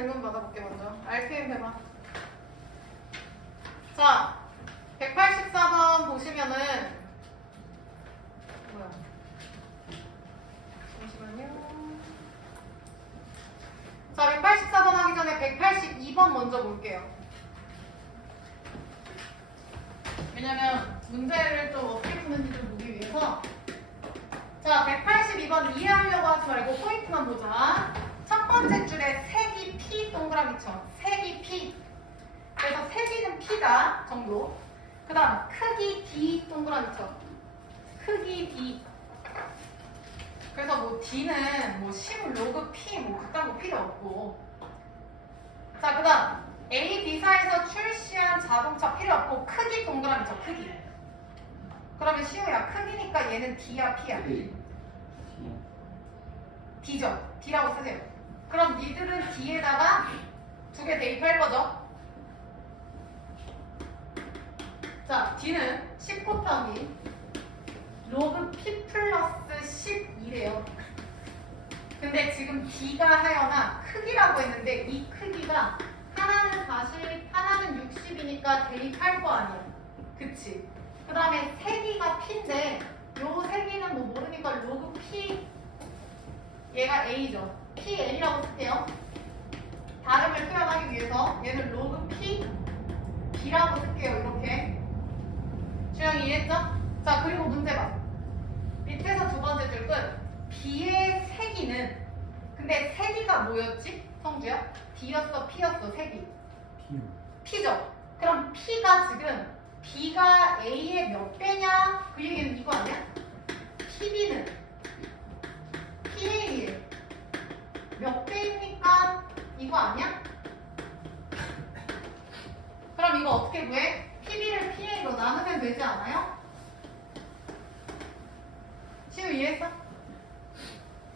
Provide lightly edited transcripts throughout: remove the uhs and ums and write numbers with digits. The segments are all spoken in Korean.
질문 받아볼게 먼저. RPM 해봐. 자, 184번 보시면은 뭐야? 잠시만요. 자, 184번 하기 전에 182번 먼저 볼게요. 왜냐면 문제를 좀 어떻게 푸는지 좀 보기 위해서. 자, 182번 이해하려고 하지 말고 포인트만 보자. 첫 번째 줄에 색이 P 동그라미쳐. 색이 P. 그래서 색이는 P다 정도. 그 다음 크기 D 동그라미쳐. 크기 D. 그래서 뭐 D는 뭐 10 로그 P 뭐 그딴 거 필요 없고. 자, 그 다음 A, B사에서 출시한 자동차 필요 없고 크기 동그라미쳐. 크기. 그러면 시우야 크기니까 얘는 D야 P야? D죠. D라고 쓰세요. 그럼 니들은 D에다가 두 개 대입할 거죠. 자, D는 10 곱하기 로그 P 플러스 12래요. 근데 지금 D가 하여나 크기라고 했는데 이 크기가 하나는 40, 하나는 60이니까 대입할 거 아니야. 그치? 그 다음에 세기가 P인데 요 세기는 뭐 모르니까 로그 P 얘가 A죠. PL이라고 쓸게요. 다름을 표현하기 위해서 얘는 로그 P B라고 쓸게요. 이렇게. 주영이 이해했죠? 자, 그리고 문제 봐. 밑에서 두 번째 줄 끝. B의 세기는 근데 세기가 뭐였지? 성주야? D였어? P였어? 세기? P죠? 그럼 P가 지금 B가 A의 몇 배냐? 그 얘기는 이거 아니야? PB는 PA의 몇 배입니까? 이거 아니야? 그럼 이거 어떻게 구해? PB를 PA로 나누면 되지 않아요? 시우 이해했어?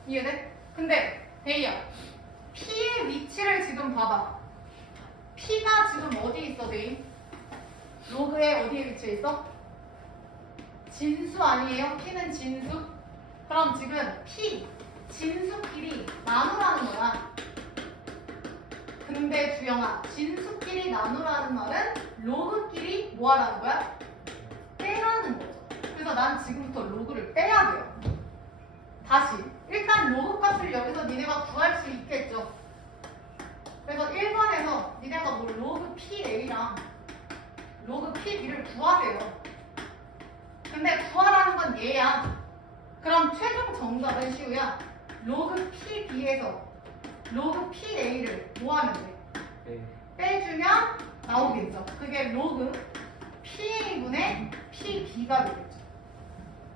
이해돼? 근데 데이야 P의 위치를 지금 봐봐. P가 지금 어디 있어 데이? 로그에 어디에 위치해 있어? 진수 아니에요? P는 진수? 그럼 지금 P 진수끼리 나누라는 거야. 근데 주영아 진수끼리 나누라는 말은 로그끼리 뭐 하라는 거야? 빼라는 거죠. 그래서 난 지금부터 로그를 빼야 돼요. 다시 일단 로그 값을 여기서 니네가 구할 수 있겠죠. 그래서 1번에서 니네가 뭐 로그 PA랑 로그 PB를 구하세요. 근데 구하라는 건 얘야. 그럼 최종 정답은 시우야. 로그 PB에서 로그 PA를 뭐 하면 돼? 빼주면 나오겠죠. 그게 로그 PA분의 PB가 되겠죠.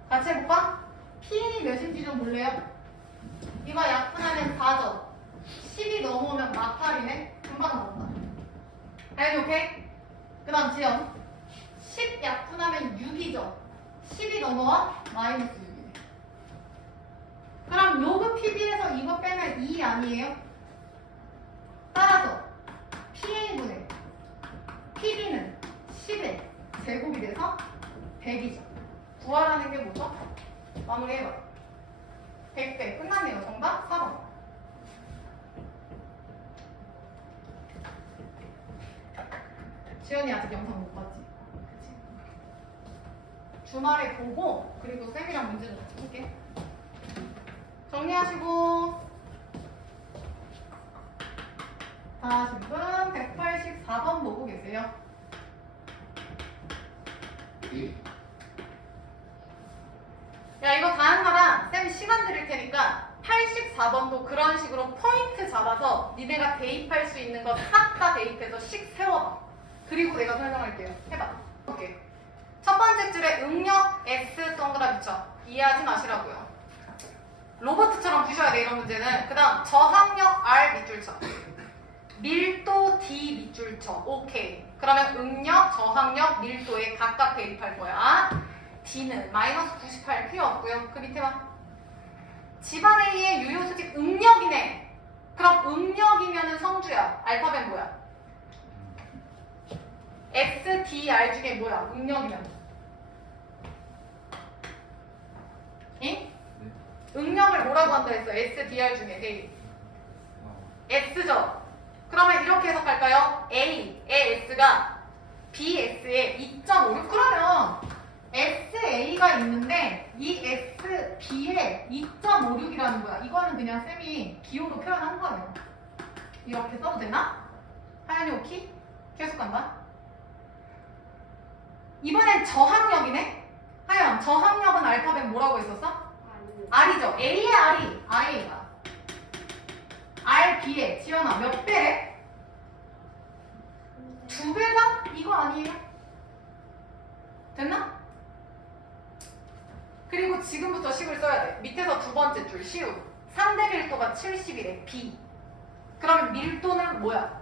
같이 해볼까? PA 몇인지 좀 볼래요? 이거 약분하면 4죠. 10이 넘어오면 막팔이네. 금방 나온다. 알지? 오케이? 그 다음 지연 10 약분하면 6이죠. 10이 넘어와 마이너스 6이네. 그럼 로그 PB에서 이거 빼면 2 아니에요? 따라서 PA분의 PB는 10의 제곱이 돼서 100이죠. 구하라는 게 뭐죠? 마무리해봐. 100배. 끝났네요. 정답 4번. 지연이 아직 영상 못 봤지? 그치? 주말에 보고 그리고 쌤이랑 문제 좀 같이 볼게. 정리하시고 자, 지금 184번 보고 계세요. 야, 이거 다 한 거랑 쌤이 시간 드릴 테니까 84번도 그런 식으로 포인트 잡아서 니네가 대입할 수 있는 거 싹 다 대입해서 식 세워봐. 그리고 내가 설명할게요. 해봐. 오케이. 첫 번째 줄에 응력 S 동그라미 쳐. 이해하지 마시라고요. 로버트처럼 부셔야 돼, 이런 문제는. 그 다음 저항력 R 밑줄 쳐. 밀도 D 밑줄 쳐. 오케이. 그러면 응력, 저항력, 밀도에 각각 대입할 거야. D는 마이너스 98 필요 없고요. 그 밑에 봐. 집안 A의 유효 수직 응력이네. 그럼 응력이면은 성주야. 알파벳 뭐야? S, D, R 중에 뭐야? 응력이면. 응? 응력을 뭐라고 한다 했어? S, D, R 중에 대입. S죠? 이렇게 써도 되나? 하연이 오키? 계속 간다. 이번엔 저항력이네? 하연, 저항력은 알파벳 뭐라고 했었어? R이죠. A의 R이 R이가 R, B에 지연아 몇 배래? 2배가? 이거 아니에요? 됐나? 그리고 지금부터 식을 써야 돼. 밑에서 두 번째 줄 시우. 상대 밀도가 70이래. B. 그럼 밀도는 뭐야?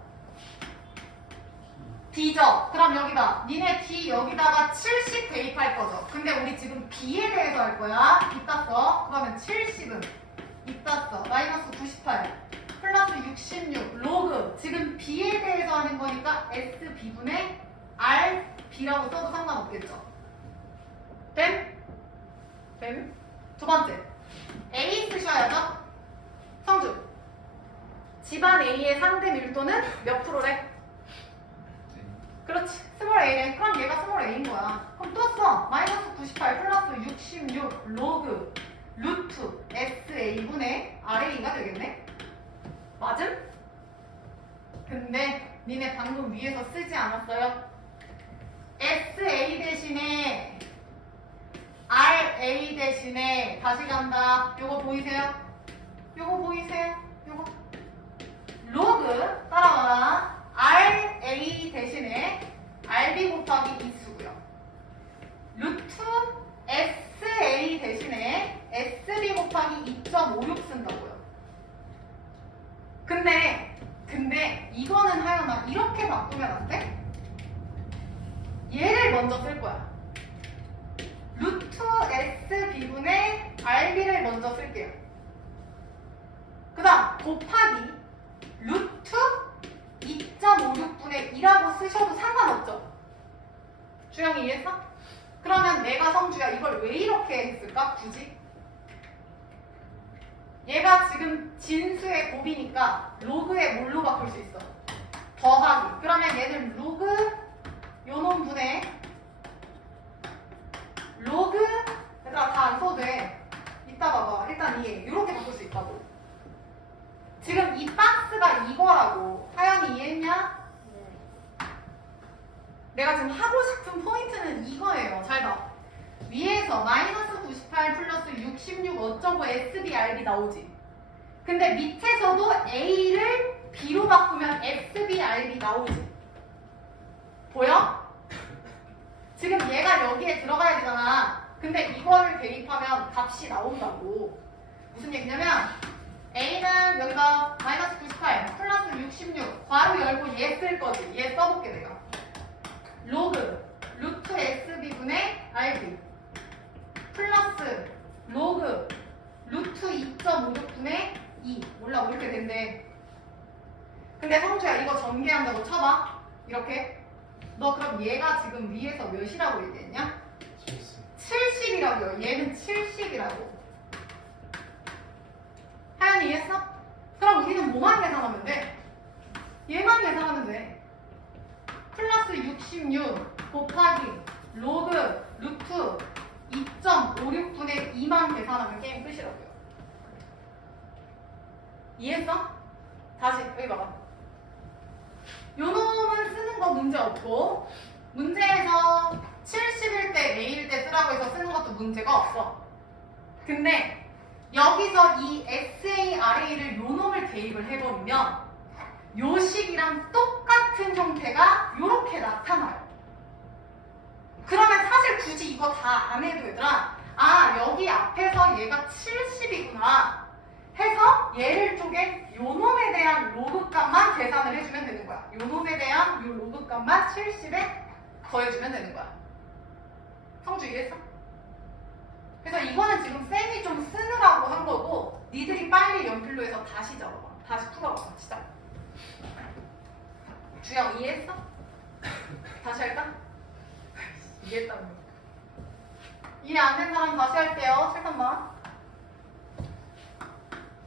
D죠. 그럼 여기다 니네 D 여기다가 70 대입할 거죠. 근데 우리 지금 B에 대해서 할 거야. 이따 써. 그러면 70은 이따 써. 마이너스 98 플러스 66 로그. 지금 B에 대해서 하는 거니까 SB분의 RB라고 써도 상관없겠죠. 됨? 됨? 두 번째 A 쓰셔야죠. 성주. 집안 A의 상대 밀도는 몇 프로래? 그렇지. 스몰 A래. 그럼 얘가 스몰 A인 거야. 그럼 또 써. 마이너스 98 플러스 66 로그 루트 SA분의 RA가 되겠네? 맞음? 근데 니네 방금 위에서 쓰지 않았어요? SA 대신에 RA 대신에 다시 간다. 요거 보이세요? 요거 보이세요? 요거 로그 따라와라. RA 대신에 RB 곱하기 2수고요. 루트 SA 대신에 SB 곱하기 2.56 쓴다고요. 근데 이거는 하연아 이렇게 바꾸면 안 돼? 얘를 먼저 쓸 거야. 루트 SB분의 RB를 먼저 쓸게요. 그 다음 곱하기 루트 2.56분의 2라고 쓰셔도 상관없죠? 주영이 이해했어? 그러면 내가 성주야 이걸 왜 이렇게 했을까? 굳이? 얘가 지금 진수의 곱이니까 로그에 뭘로 바꿀 수 있어? 더하기. 그러면 얘는 로그 요놈분의 로그 얘들아 다 안 써도 돼. 이따 봐봐. 일단 이해. 이렇게 바꿀 수 있다고. 지금 이 박스가 이거라고. 하연이 이해했냐? 내가 지금 하고 싶은 포인트는 이거예요. 잘 봐. 위에서 마이너스 98 플러스 66 어쩌고 SB, RB 나오지. 근데 밑에서도 A를 B로 바꾸면 SB, RB 나오지. 보여? 지금 얘가 여기에 들어가야 되잖아. 근데 이거를 대입하면 값이 나온다고. 무슨 얘기냐면 A는 여기다 마이너스 98 플러스 66 괄호 열고 얘 쓸 거지. 얘 써볼게 내가. 로그 루트 SB분의 RB 플러스 로그 루트 2.56분의 2 몰라 뭐 이렇게 된대. 근데 성주야 이거 전개한다고 쳐봐. 이렇게 너 그럼 얘가 지금 위에서 몇이라고 얘기했냐? 70이라고요. 얘는 70이라고. 하연이 이해했어? 그럼 우리는 뭐만 계산하면 돼? 얘만 계산하면 돼. 플러스 66 곱하기 로그 루트 2.56분의 2만 계산하면 게임 끝이라고요. 이해했어? 다시 여기 봐봐. 요 놈은 쓰는 거 문제 없고 문제에서 70일 때 A일 때 쓰라고 해서 쓰는 것도 문제가 없어. 근데 여기서 이 SA, RA를 요 놈을 대입을 해버리면 요 식이랑 똑같은 형태가 요렇게 나타나요. 그러면 사실 굳이 이거 다 안 해도 얘들아 아 여기 앞에서 얘가 70이구나 해서 얘를 쪼개 요 놈에 대한 로그 값만 계산을 해주면 되는 거야. 요 놈에 대한 요 로그 값만 70에 더해주면 되는 거야. 성주 이해했어? 그래서 이거는 지금 쌤이 좀 쓰느라고 한 거고 니들이 빨리 연필로 해서 다시 적어봐. 다시 풀어봐. 시작. 주영 이해했어? 다시 할까? 이해했다고. 이해 안 된 사람 다시 할게요. 잠깐만.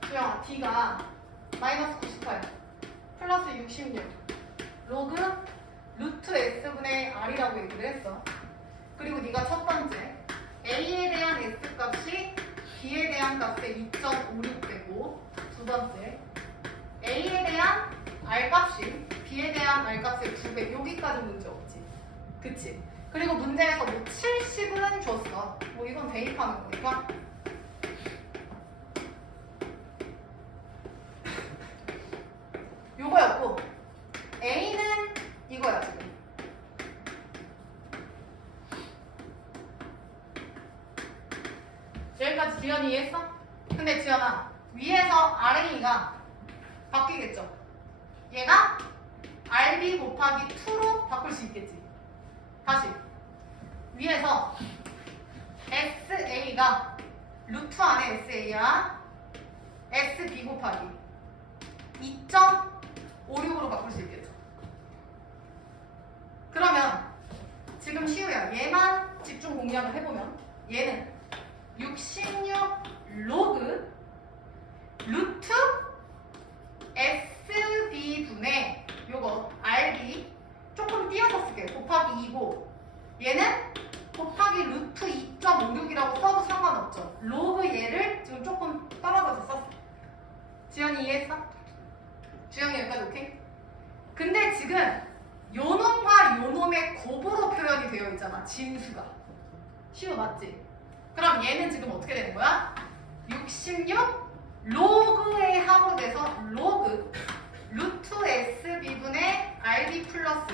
주영아 D가 마이너스 98 플러스 66 로그 루트 S분의 R이라고 얘기를 했어. 그리고 네가 첫 번째 A에 대한 S값이 B에 대한 값의 2.56 되고 두 번째 A에 대한 계산 R값의 2배 여기까지 문제 없지. 그치? 그리고 문제에서 뭐 70은 줬어. 뭐 이건 대입하는 거니까. 요거였고 A는 이거야 지금. 여기까지 지연이 이해했어? 근데 지연아 위에서 RA가 바뀌겠죠? 얘가 RB 곱하기 2로 바꿀 수 있겠지. 다시 위에서 SA가 루트 안에 SA야 SB 곱하기 2.56으로 바꿀 수 있겠죠. 그러면 지금 시우야 얘만 집중 공략을 해보면 얘는 66 로그 루트 SB분의 요거 RB 조금 띄어서 쓸게. 곱하기 2고 얘는 곱하기 루트 2.56이라고 써도 상관없죠. 로그 얘를 지금 조금 떨어져서 썼어. 지연이 이해했어? 주영이 여기까지 오케이? 근데 지금 요놈과 요놈의 곱으로 표현이 되어 있잖아. 진수가. 쉬워 맞지? 그럼 얘는 지금 어떻게 되는 거야? 66 로그에 합으돼서 로그 루트 SB분의 RB 플러스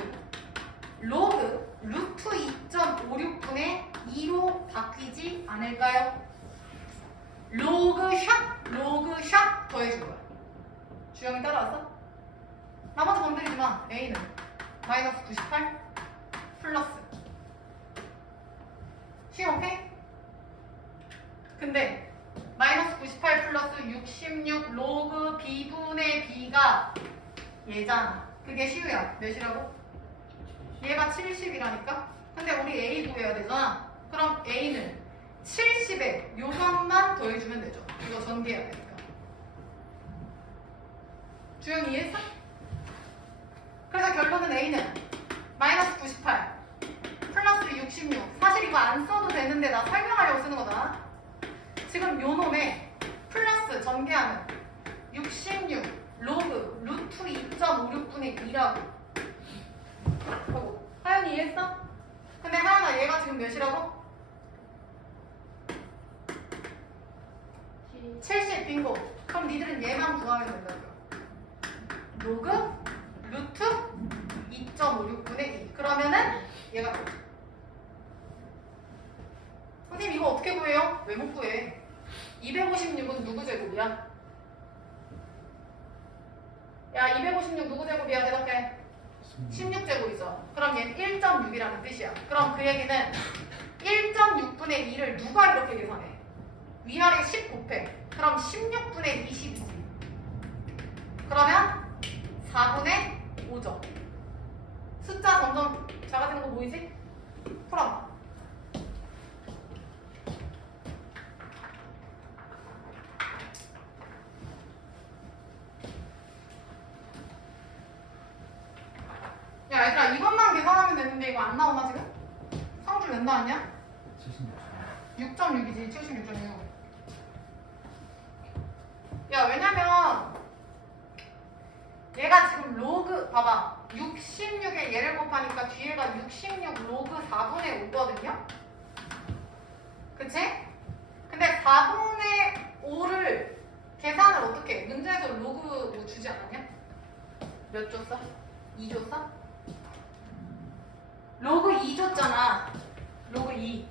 로그 루트 2.56분의 2로 바뀌지 않을까요? 로그 샵 더해준 거야. 주영이 따라왔어? 나머지 건드리지 마. A는 마이너스 98 플러스 C 오케이? 근데 마이너스 98 플러스 66 로그 B분의 B가 얘잖아. 그게 C우야. 몇이라고? 얘가 70이라니까? 근데 우리 A 구해야 되잖아. 그럼 A는 70에 요것만 더해주면 되죠. 이거 전개해야 되니까. 주영이 이해했어? 그래서 결론은 A는 마이너스 98 플러스 66. 사실 이거 안 써도 되는데 나 설명하려고 쓰는 거다. 지금 요 놈에 플러스 전개하는 66 로그 루트 2.56분의 2라고 하고. 하연이 이해했어? 근데 하연아 얘가 지금 몇이라고? 70 빙고. 그럼 니들은 얘만 구하면 된다고요. 로그 루트 2.56분의 2. 그러면은 얘가 뭐지? 선생님 이거 어떻게 구해요? 왜 못 구해? 256은 누구 제곱이야? 야 256 누구 제곱이야? 대답해. 16제곱이죠. 그럼 얘는 1.6이라는 뜻이야. 그럼 그 얘기는 1.6분의 2를 누가 이렇게 계산해? 위아래 10 곱해. 그럼 16분의 20이지. 그러면 4분의 5죠. 숫자 점점 작아지는 거 보이지? 풀어봐. 야 얘들아 이것만 계산하면 되는데 이거 안 나오나 지금? 성줄 몇 나왔냐? 6.6이지 76.6. 야 왜냐면 얘가 지금 로그 봐봐 66에 얘를 곱하니까 뒤에가 66 로그 4분의 5거든요? 그치? 근데 4분의 5를 계산을 어떻게 해? 문제에서 로그 뭐 주지 않았냐? 몇 줬어? 2 줬어? 로그 2 줬잖아. 로그 2.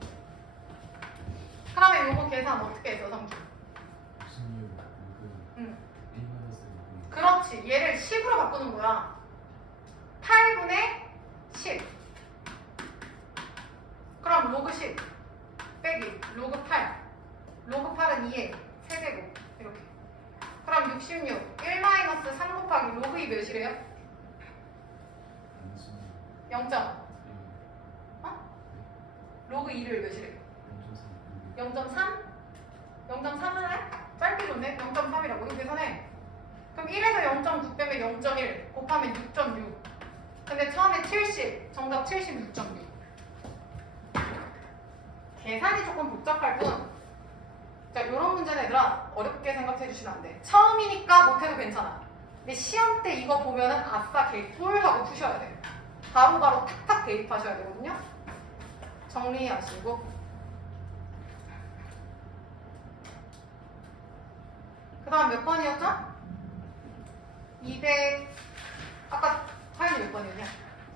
그러면 요거 계산 어떻게 했어, 성주? 16 응. A-6 그렇지. 얘를 10으로 바꾸는 거야. 8분의 10. 그럼 로그 10 빼기 로그 8. 로그 8은 2에 세제곱. 이렇게. 그럼 66. 1-3 곱하기 로그 2 몇이래요? 0. 로그 2를 몇이래? 0.3? 0.3은 해? 짧게 줬네? 0.3이라고 이거 계산해. 그럼 1에서 0.9 빼면 0.1 곱하면 6.6. 근데 처음에 70 정답 76.6. 계산이 조금 복잡할 뿐. 자, 요런 문제는 얘들아 어렵게 생각해 주시면 안 돼. 처음이니까 못해도 괜찮아. 근데 시험 때 이거 보면은 아싸 개꿀 하고 푸셔야 돼요. 바로바로 탁탁 대입하셔야 되거든요. 정리하시고. 그 다음 몇 번이었죠? 200 아까 하연이 몇 번이었냐?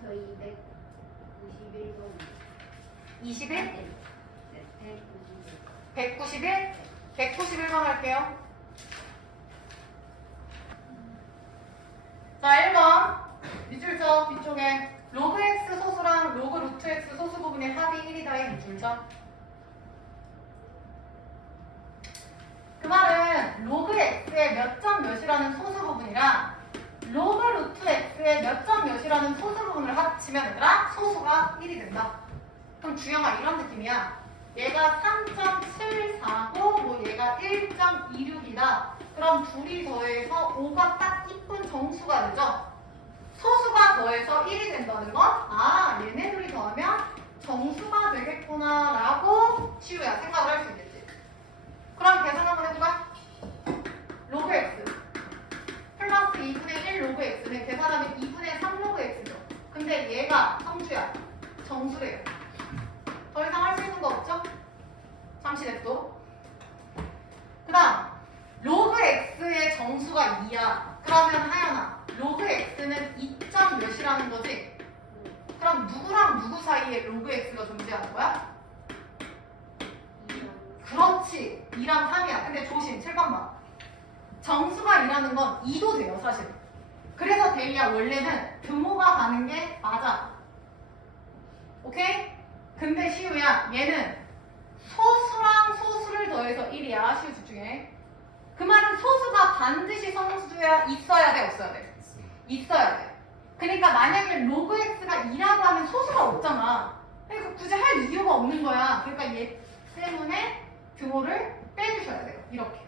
저 291번. 21? 네. 191? 191번 할게요. 자, 1번. 밑줄쳐 뒤쪽에 로그 x 소수랑 로그 루트 x 소수 부분의 합이 1이다의 밑줄쳐. 그 말은 로그 x의 몇 점 몇이라는 소수 부분이랑 로그 루트 x의 몇 점 몇이라는 소수 부분을 합치면 얘들아 소수가 1이 된다. 그럼 주영아 이런 느낌이야. 얘가 3.749, 뭐 얘가 1.26이다. 그럼 둘이 더해서 5가 딱 이쁜 정수가 되죠. 소수가 더해서 1이 된다는 건 아, 얘네 둘이 더하면 정수가 되겠구나 라고 시우야 생각을 할 수 있겠지. 그럼 계산 한번 해볼까? 로그 x 플러스 2분의 1 로그 x는 계산하면 2분의 3 로그 x죠. 근데 얘가 성주야. 정수래요. 더 이상 할 수 있는 거 없죠? 잠시 냅둬. 그 다음 로그 x의 정수가 2야. 그러면 하연아 로그 x는 2점 몇이라는 거지? 그럼 누구랑 누구 사이에 로그 x가 존재하는 거야? 그렇지. 2랑 3이야. 근데 조심. 7번 봐. 정수가 2라는 건 2도 돼요. 사실. 그래서 데이야 원래는 등호가 가는 게 맞아. 오케이? 근데 시우야 얘는 소수랑 소수를 더해서 1이야. 시우 집중해. 그 말은 소수가 반드시 성수야 있어야 돼 없어야 돼? 있어야 돼. 그러니까 만약에 로그 x가 2라고 하면 소수가 없잖아. 그러니까 굳이 할 이유가 없는 거야. 그러니까 얘 때문에 등호를 빼주셔야 돼요. 이렇게.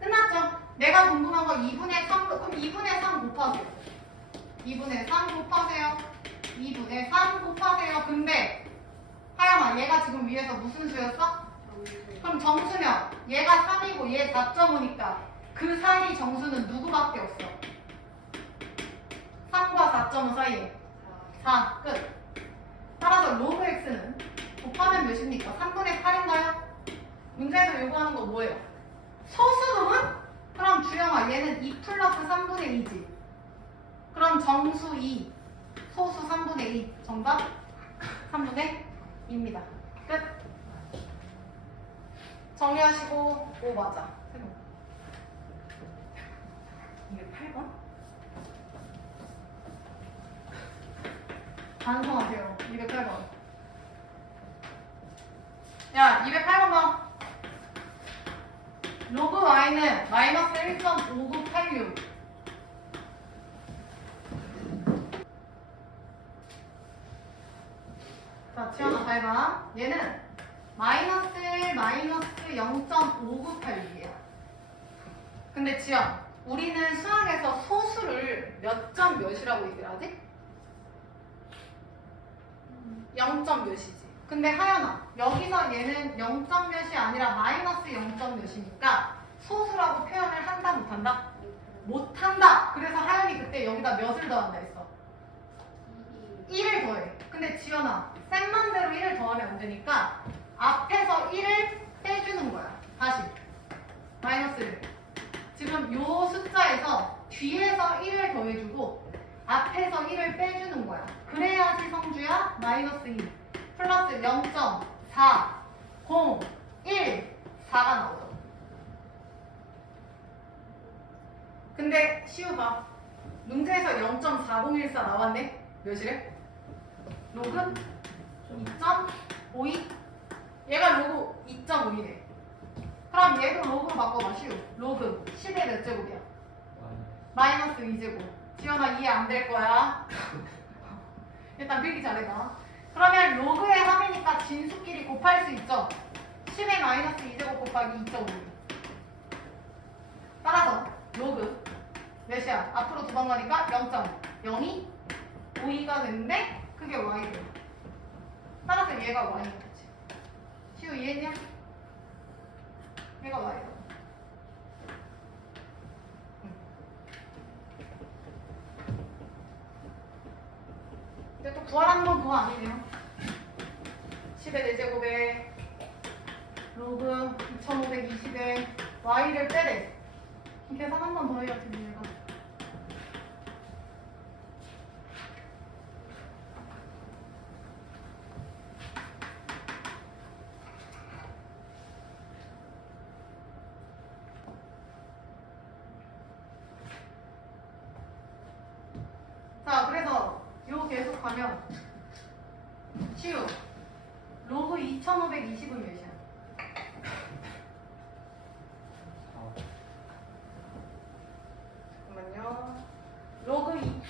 끝났죠? 내가 궁금한 거 2분의 3, 그럼 2분의 3 곱하세요. 2분의 3 곱하세요. 2분의 3 곱하세요. 근데 하영아 얘가 지금 위에서 무슨 수였어? 그럼 정수면 얘가 3이고 얘 4.5니까 그 사이 정수는 누구밖에 없어? 3과 4.5 사이에 4 끝. 따라서 로그 x는 곱하면 몇입니까? 3분의 8인가요? 문제에서 요구하는 거 뭐예요? 소수 부분? 그럼 주영아 얘는 2 플러스 3분의 2지. 그럼 정수 2 소수 3분의 2 정답? 3분의 2입니다. 끝. 정리하시고 오 맞아. 이게 8번? 반성하세요. 208번. 야, 208번 봐. 로그 y는 마이너스 1.5986. 자, 지연아 잘 봐. 얘는 마이너스 1, 마이너스 0.5986이에요. 근데 지연, 우리는 수학에서 소수를 몇 점 몇이라고 얘기를 하지? 0점 몇이지. 근데 하연아, 여기서 얘는 0점 몇이 아니라 마이너스 0점 몇이니까 소수라고 표현을 한다 못한다? 못한다. 그래서 하연이 그때 여기다 몇을 더한다 했어? 1을 더해. 근데 지연아, 쌤만대로 1을 더하면 안 되니까 앞에서 1을 빼주는 거야. 다시 마이너스 1. 지금 요 숫자에서 뒤에서 1을 더해주고 앞에서 1을 빼주는 거야. 그래야지 성주야 마이너스 2 플러스 0.401 4가 나오죠. 근데 시우 봐. 문제에서 0.4014 나왔네. 몇이래? 로그 2.52? 얘가 로그 2.5이네. 그럼 얘도 로그로 바꿔봐. 시우. 로그 10의 몇 제곱이야? 마이너스 2제곱. 지연아 이해 안 될 거야. 일단 필기 잘해봐. 그러면 로그의 합이니까 진수끼리 곱할 수 있죠. 10의 마이너스 2제곱 곱하기 2.5. 따라서 로그 몇이야? 앞으로 두 번 가니까 0.02 52가 됐는데 그게 y래요. 따라서 얘가 y겠지. 시우 이해했냐? 얘가 y다. 근데 또 구하라는 건 그거 아니네요. 10의 4제곱에 로그 2520에 y를 빼래. 계산 한 번 더 해야지 얘가. 자, 그래서 이거 계속 가면 시우 로그 2520은 몇이야? 잠깐만요. 로그 2.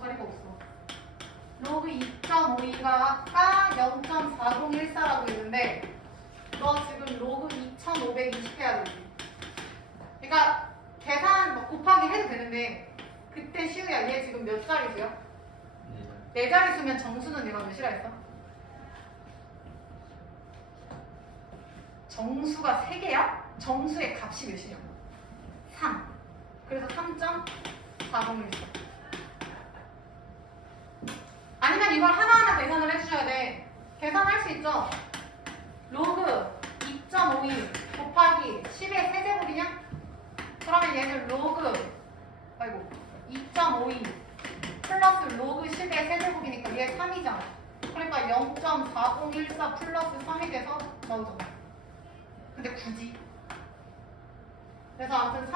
자리가 없어. 로그 2.52가 아까 0.4014라고 했는데 너 지금 로그 2520 해야 되지. 그러니까 계산 막 곱하기 해도 되는데 그때 시우야 얘 지금 몇 자리수야? 네 자리수면 정수는 얘가 몇이라 했어? 정수가 3개야? 정수의 값이 몇이냐? 3. 그래서 3.4014. 아니면 이걸 하나하나 계산을 해주셔야 돼. 계산할 수 있죠? 로그 2.52 곱하기 10의 세제곱이냐? 그러면 얘는 로그 2.52 플러스 로그 10의 세제곱이니까 얘 3이잖아. 그러니까 0.4014 플러스 3이 돼서 나오잖아. 근데 굳이. 그래서 아무튼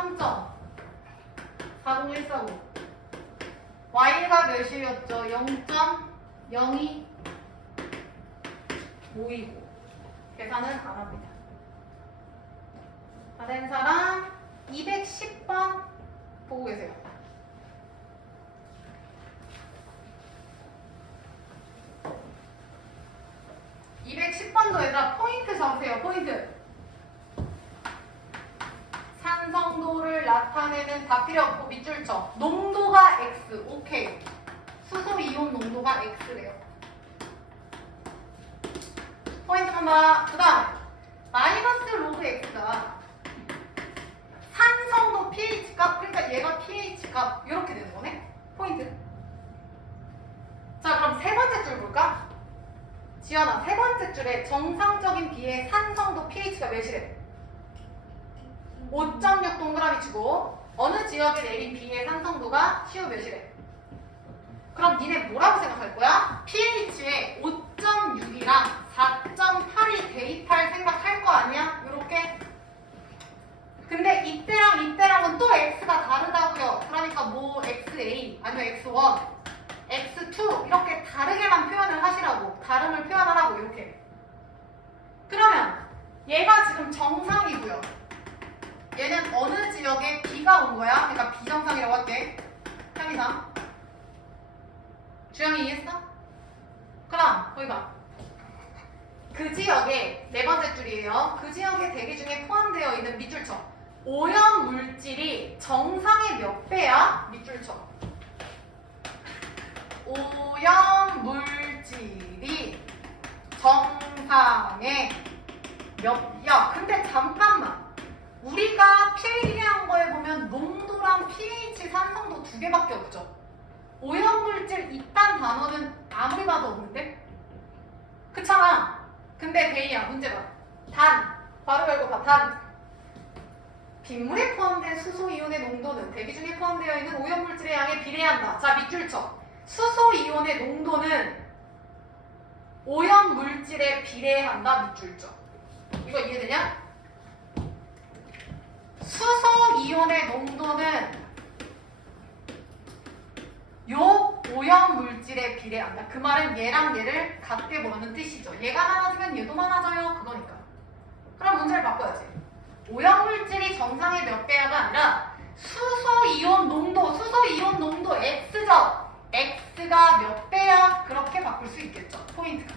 3.4014고 y가 몇이었죠? 0.0252고 계산은 안 합니다. 다 된 사람 210번 보고 계세요. (210번도) 얘들아 포인트 적으세요. 포인트. 산성도를 나타내는 다 필요 없고 밑줄 쳐. 농도가 X. 오케이. 수소 이온 농도가 X래요. 포인트만 봐. 그 다음 마이너스 로그 X가 산성도 pH 값, 그러니까 얘가 pH 값 이렇게 되는 거네. 포인트. 자, 그럼 세 번째 줄 볼까? 지연아, 세 번째 줄에 정상적인 비의 산성도 pH가 몇이래? 5.6 동그라미 치고 어느 지역에 내린 비의 산성도가 시우 몇이래? 그럼 니네 뭐라고 생각할 거야? pH에 5.6이랑 4.8이 대입할 생각할 거 아니야? 요렇게. 근데 이때랑 이때랑은 또 x가 다르다고요. 그러니까 뭐 xa 아니면 x1, x2 이렇게 다르게만 표현을 하시라고. 다름을 표현하라고 이렇게. 그러면 얘가 지금 정상이고요. 얘는 어느 지역에 비가 온 거야? 그러니까 비정상이라고 할게. 편의상. 주영이 이해했어? 그럼 거기 봐. 그 지역에 네 번째 줄이에요. 그 지역의 대기 중에 포함되어 있는 밑줄 쳐. 오염 물질이 정상의 몇 배야? 밑줄 쳐. 오염 물질이 정상의 몇, 야, 근데 잠깐만. 우리가 필기한 거에 보면 농도랑 pH 산성도 2개밖에 없죠. 오염물질 이딴 단어는 아무리 봐도 없는데? 그렇잖아. 근데 베이야, 문제 봐. 단, 바로 열고 봐. 단. 빗물에 포함된 수소이온의 농도는 대기 중에 포함되어 있는 오염물질의 양에 비례한다. 자, 밑줄 쳐. 수소이온의 농도는 오염물질에 비례한다. 밑줄 쳐. 이거 이해되냐? 수소이온의 농도는 요 오염물질에 비례한다. 그 말은 얘랑 얘를 같게 보는 뜻이죠. 얘가 많아지면 얘도 많아져요. 그거니까. 그럼 문제를 바꿔야지. 오염물질이 정상의 몇 배야가 아니라 수소이온 농도 X죠. X가 몇 배야? 그렇게 바꿀 수 있겠죠. 포인트가.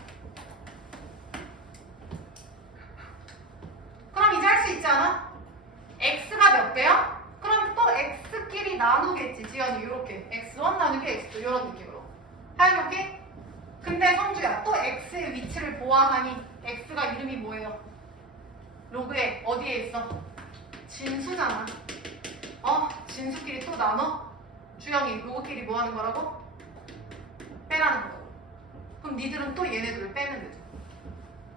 그럼 이제 할 수 있지 않아? X가 몇 배야? 그럼 또 X끼리 나누겠지. 지연이 이렇게 X1 나누기 X2 이런 느낌으로. 하연이 오케이? 근데 성주야 또 X의 위치를 보아하니 X가 이름이 뭐예요? 로그에 어디에 있어? 진수잖아. 진수끼리 또 나눠? 주영이 로그끼리 뭐 하는 거라고? 빼라는 거죠. 그럼 니들은 또 얘네들을 빼면 되죠.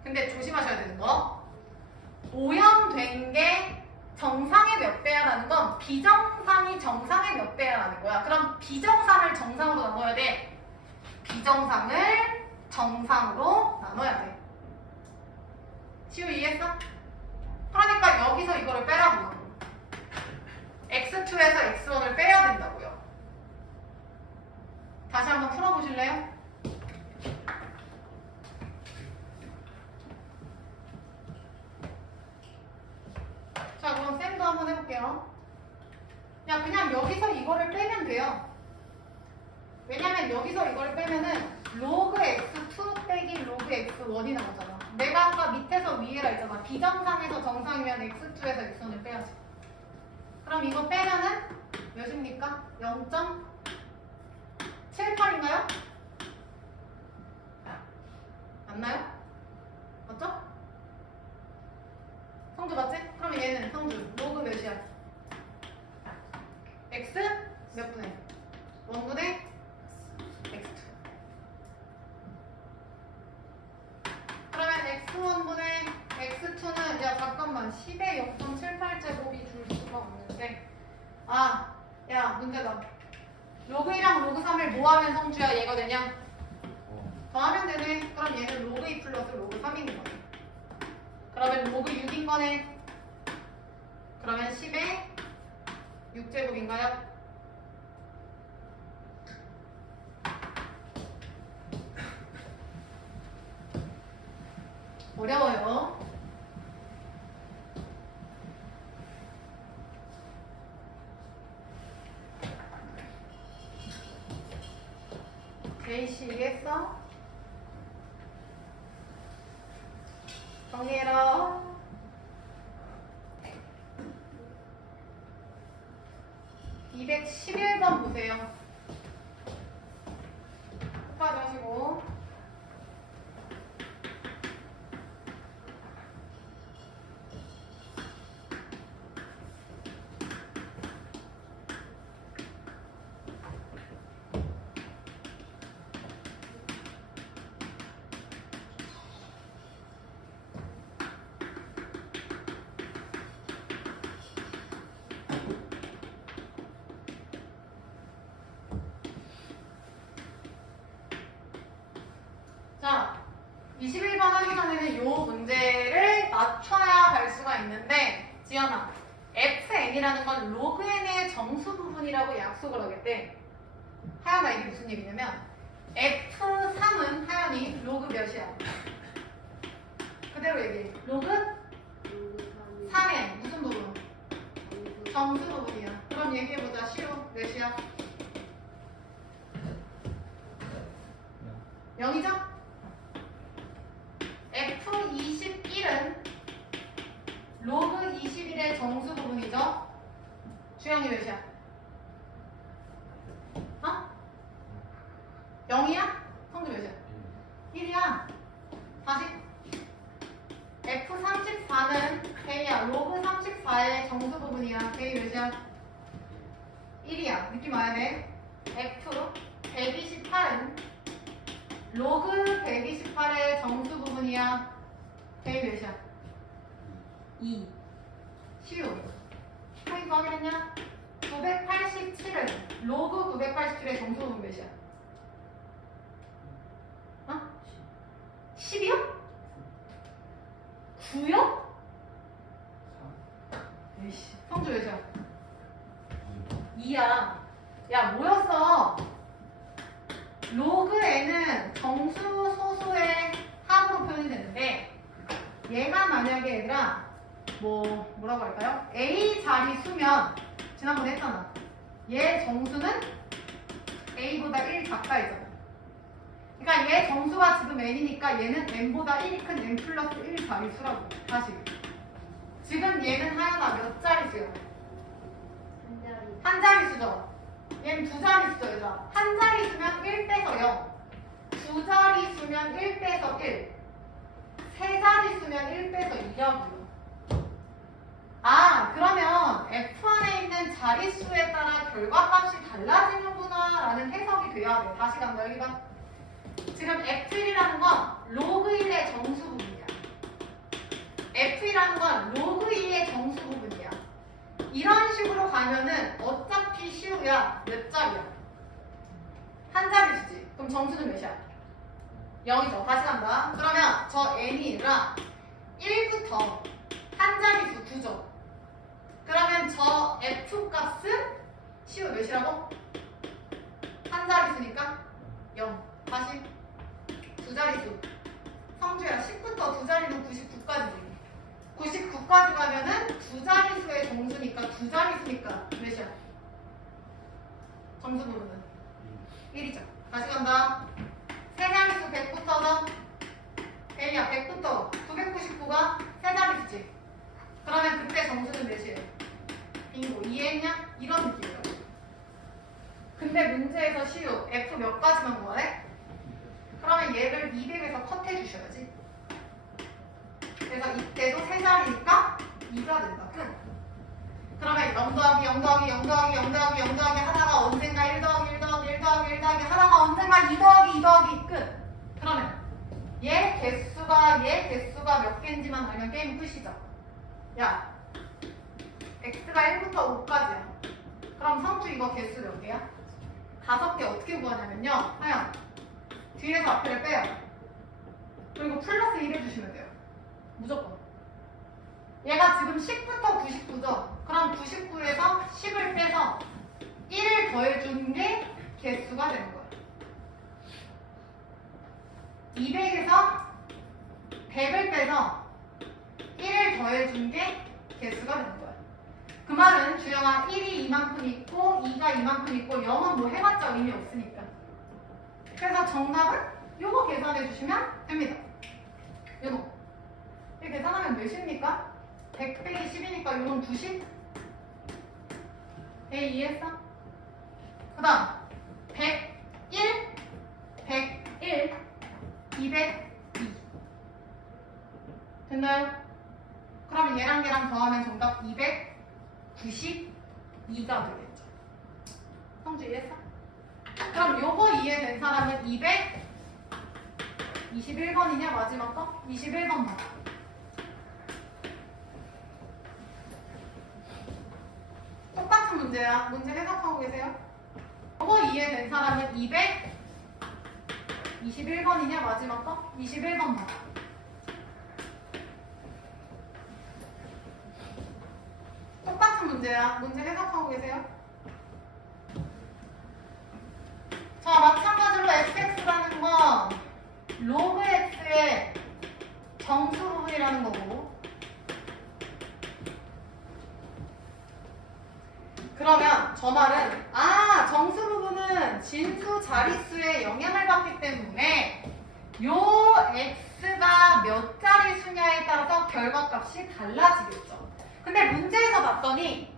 근데 조심하셔야 되는 거, 오염된 게 정상의 몇 배야라는 건 비정상이 정상의 몇 배야라는 거야. 그럼 비정상을 정상으로 나눠야 돼. 비정상을 정상으로 나눠야 돼. 시우 이해했어? 그러니까 여기서 이거를 빼라고. x2에서 x1을 빼야 된다고요. 다시 한번 풀어보실래요? 자, 그럼 쌤도 한번 해볼게요. 야, 그냥 여기서 이거를 빼면 돼요. 왜냐면 여기서 이걸 빼면은 로그 x2 빼기 로그 x1이 나오잖아. 내가 아까 밑에서 위에라 했잖아. 비정상에서 정상이면 x2에서 x1을 빼야지. 그럼 이거 빼면은 몇입니까? 0.78인가요? 맞나요? 맞죠? 성주 맞지? 그럼 얘는 성주 로그 몇이야? x 몇 분의? 1분의 x2. 그러면 x1분의 x2는 야 잠깐만 10의 0.78제곱이 줄 수가 없는데, 아, 야 문제다. 로그 1이랑 로그 3을 뭐하면 성주야 얘가 되냐? 더하면 되네. 그럼 얘는 로그 2 플러스 로그 3인 거네. 그러면 로그 6인 거네. 그러면 10의 6제곱인가요? 어려워요. 제이씨 이해했어? 정리해라. 211번 보세요. 똑바로 하시고. 자, 21번 하기 전에는 이 문제를 맞춰야 할 수가 있는데, 지연아, fn이라는 건 로그 n의 정수 부분이라고 약속을 하겠대. 하연아, 이게 무슨 얘기냐면 f3은 하연이 로그 몇이야? 그대로 얘기해. 로그 3의 무슨 부분? 정수 부분이야. 그럼 얘기해보자. 시우 몇이야? 0이죠? F21은 로그 21의 정수 부분이죠? 주영이 몇이야? 어? 0이야? 성주 몇이야? 1이야. 다시 F34는 K야. 로그 34의 정수 부분이야. K 몇이야? 1이야. 느낌 와야 돼. F128은 로그 128의 정수 부분이야. K 몇이야? 2. 시우. 포인트 확인했냐? 987은 로그 987의 정수 부분 몇이야? 어? 10이요? 9요? 에이씨. 성주 몇이야? 2야. 야, 뭐였어? 로그 n은 정수 소수의 합으로 표현이 되는데, 얘가 만약에 얘들아 뭐라고 할까요? A 자리수면 지난번에 했잖아. 얘 정수는 A보다 1 작다이잖아. 그러니까 얘 정수가 지금 n이니까 얘는 n보다 1이 큰 n 플러스 1 자리수라고. 다시 지금 얘는 하연아 몇 자리수야? 한 자리수죠. 얘는 두 자리수죠. 얘들아. 한 자리수면 1 빼서 0, 두 자리수면 1 빼서 1, 세 자리수면 1 빼서 2라고요. 아, 그러면 F 안에 있는 자릿수에 따라 결과값이 달라지는구나 라는 해석이 돼야 돼. 다시 간다. 여기 봐. 지금 F1이라는 건 로그 1의 정수 부분이야. F1이라는 건 로그 2의 정수 부분이야. 이런 식으로 가면은 어차피 시우야 몇 자리야? 한 자리수지. 그럼 정수는 몇이야? 0이죠. 다시 간다. 그러면 저 n이랑 1부터 한 자리수 9죠. 그러면 저 f 값은 시우 몇이라고? 한 자리수니까 0. 다시 두 자리수. 성주야 10부터 두 자리는 99까지지. 99까지 가면은 두 자리수의 정수니까 두 자리수니까 몇이야? 정수 부분은 1이죠. 다시 간다. 세 자리수 100부터서 A야 100부터 999가 세 자리수지. 그러면 그때 정수는 몇이에요? 빙고 이해했냐? 이런 느낌이에요. 근데 문제에서 시우 F 몇 가지만 구하래? 그러면 얘를 200에서 컷해 주셔야지. 그래서 이때도 세 자리니까 2가 된다. 끝. 그러면 0 더하기 0 더하기 0 더하기 0 더하기 0 더하기 하다가 언젠가 1 더하기 1 더하기 1 더하기 1 더하기 하다가 언젠가 2 더하기 2 더하기 끝. 그러면 얘 개수가 몇 개인지만 알면 게임 끝이죠. 야, x가 1부터 5까지야. 그럼 성주 이거 개수 몇 개야? 5개 어떻게 구하냐면요. 하영, 뒤에서 앞에를 빼요. 그리고 플러스 1 해주시면 돼요. 무조건. 얘가 지금 10부터 99죠? 그럼 99에서 10을 빼서 1을 더해준 게 개수가 되는 거예요. 200에서 100을 빼서 1을 더해준 게 개수가 되는 거예요. 그 말은 주영아 1이 이만큼 있고 2가 이만큼 있고 0은 뭐 해봤자 의미 없으니까. 그래서 정답은 요거 계산해 주시면 됩니다. 요거. 이 계산하면 몇입니까? 100 빼기 10이니까 요건 90? 에 이해했어? 그 다음 101, 101, 202 됐나요? 그러면 얘랑 얘랑 더하면 정답 292가 되겠죠. 성주 이해했어? 그럼 요거 이해된 사람은 221번이냐 마지막 거? 21번 봐. 똑같은 문제야. 문제 해석하고 계세요? 요거 이해된 사람은 221번이냐 마지막 거? 21번 봐. 똑같은 문제야. 문제 해석하고 계세요? 자, 마찬가지로 fx라는 건 로그 x의 정수 부분이라는 거고, 그러면 저 말은 정수 부분은 진수 자릿수에 영향을 받기 때문에 요 x가 몇 자릿수냐에 따라서 결과값이 달라지겠죠. 근데 문제에서 봤더니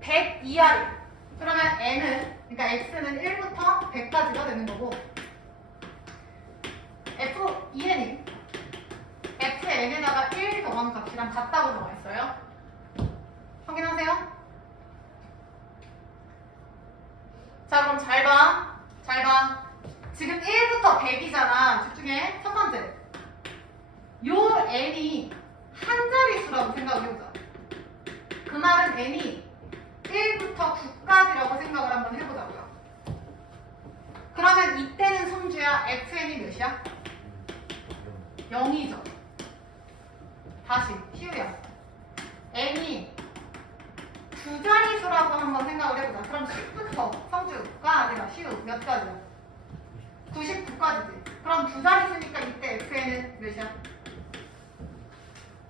100 이하래. 그러면 n은, 그러니까 x는 1부터 100까지가 되는 거고, f2n이 fn에다가 1 더한 값이랑 같다고 나와 있어요. 확인하세요. 자, 그럼 잘 봐. 잘 봐. 지금 1부터 100이잖아. 집중해. 첫 번째. 요 n이 한 자릿수라고 생각해보자. 그 말은 n이 1부터 9까지라고 생각을 한번 해보자고요. 그러면 이때는 성주야 fn이 몇이야? 0이죠. 다시 시우야. n이 두 자릿수라고 한번 생각을 해보자. 그럼 10부터 성주가 내가 시우 몇 가지야? 99까지지. 그럼 두 자릿수니까 이때 fn은 몇이야?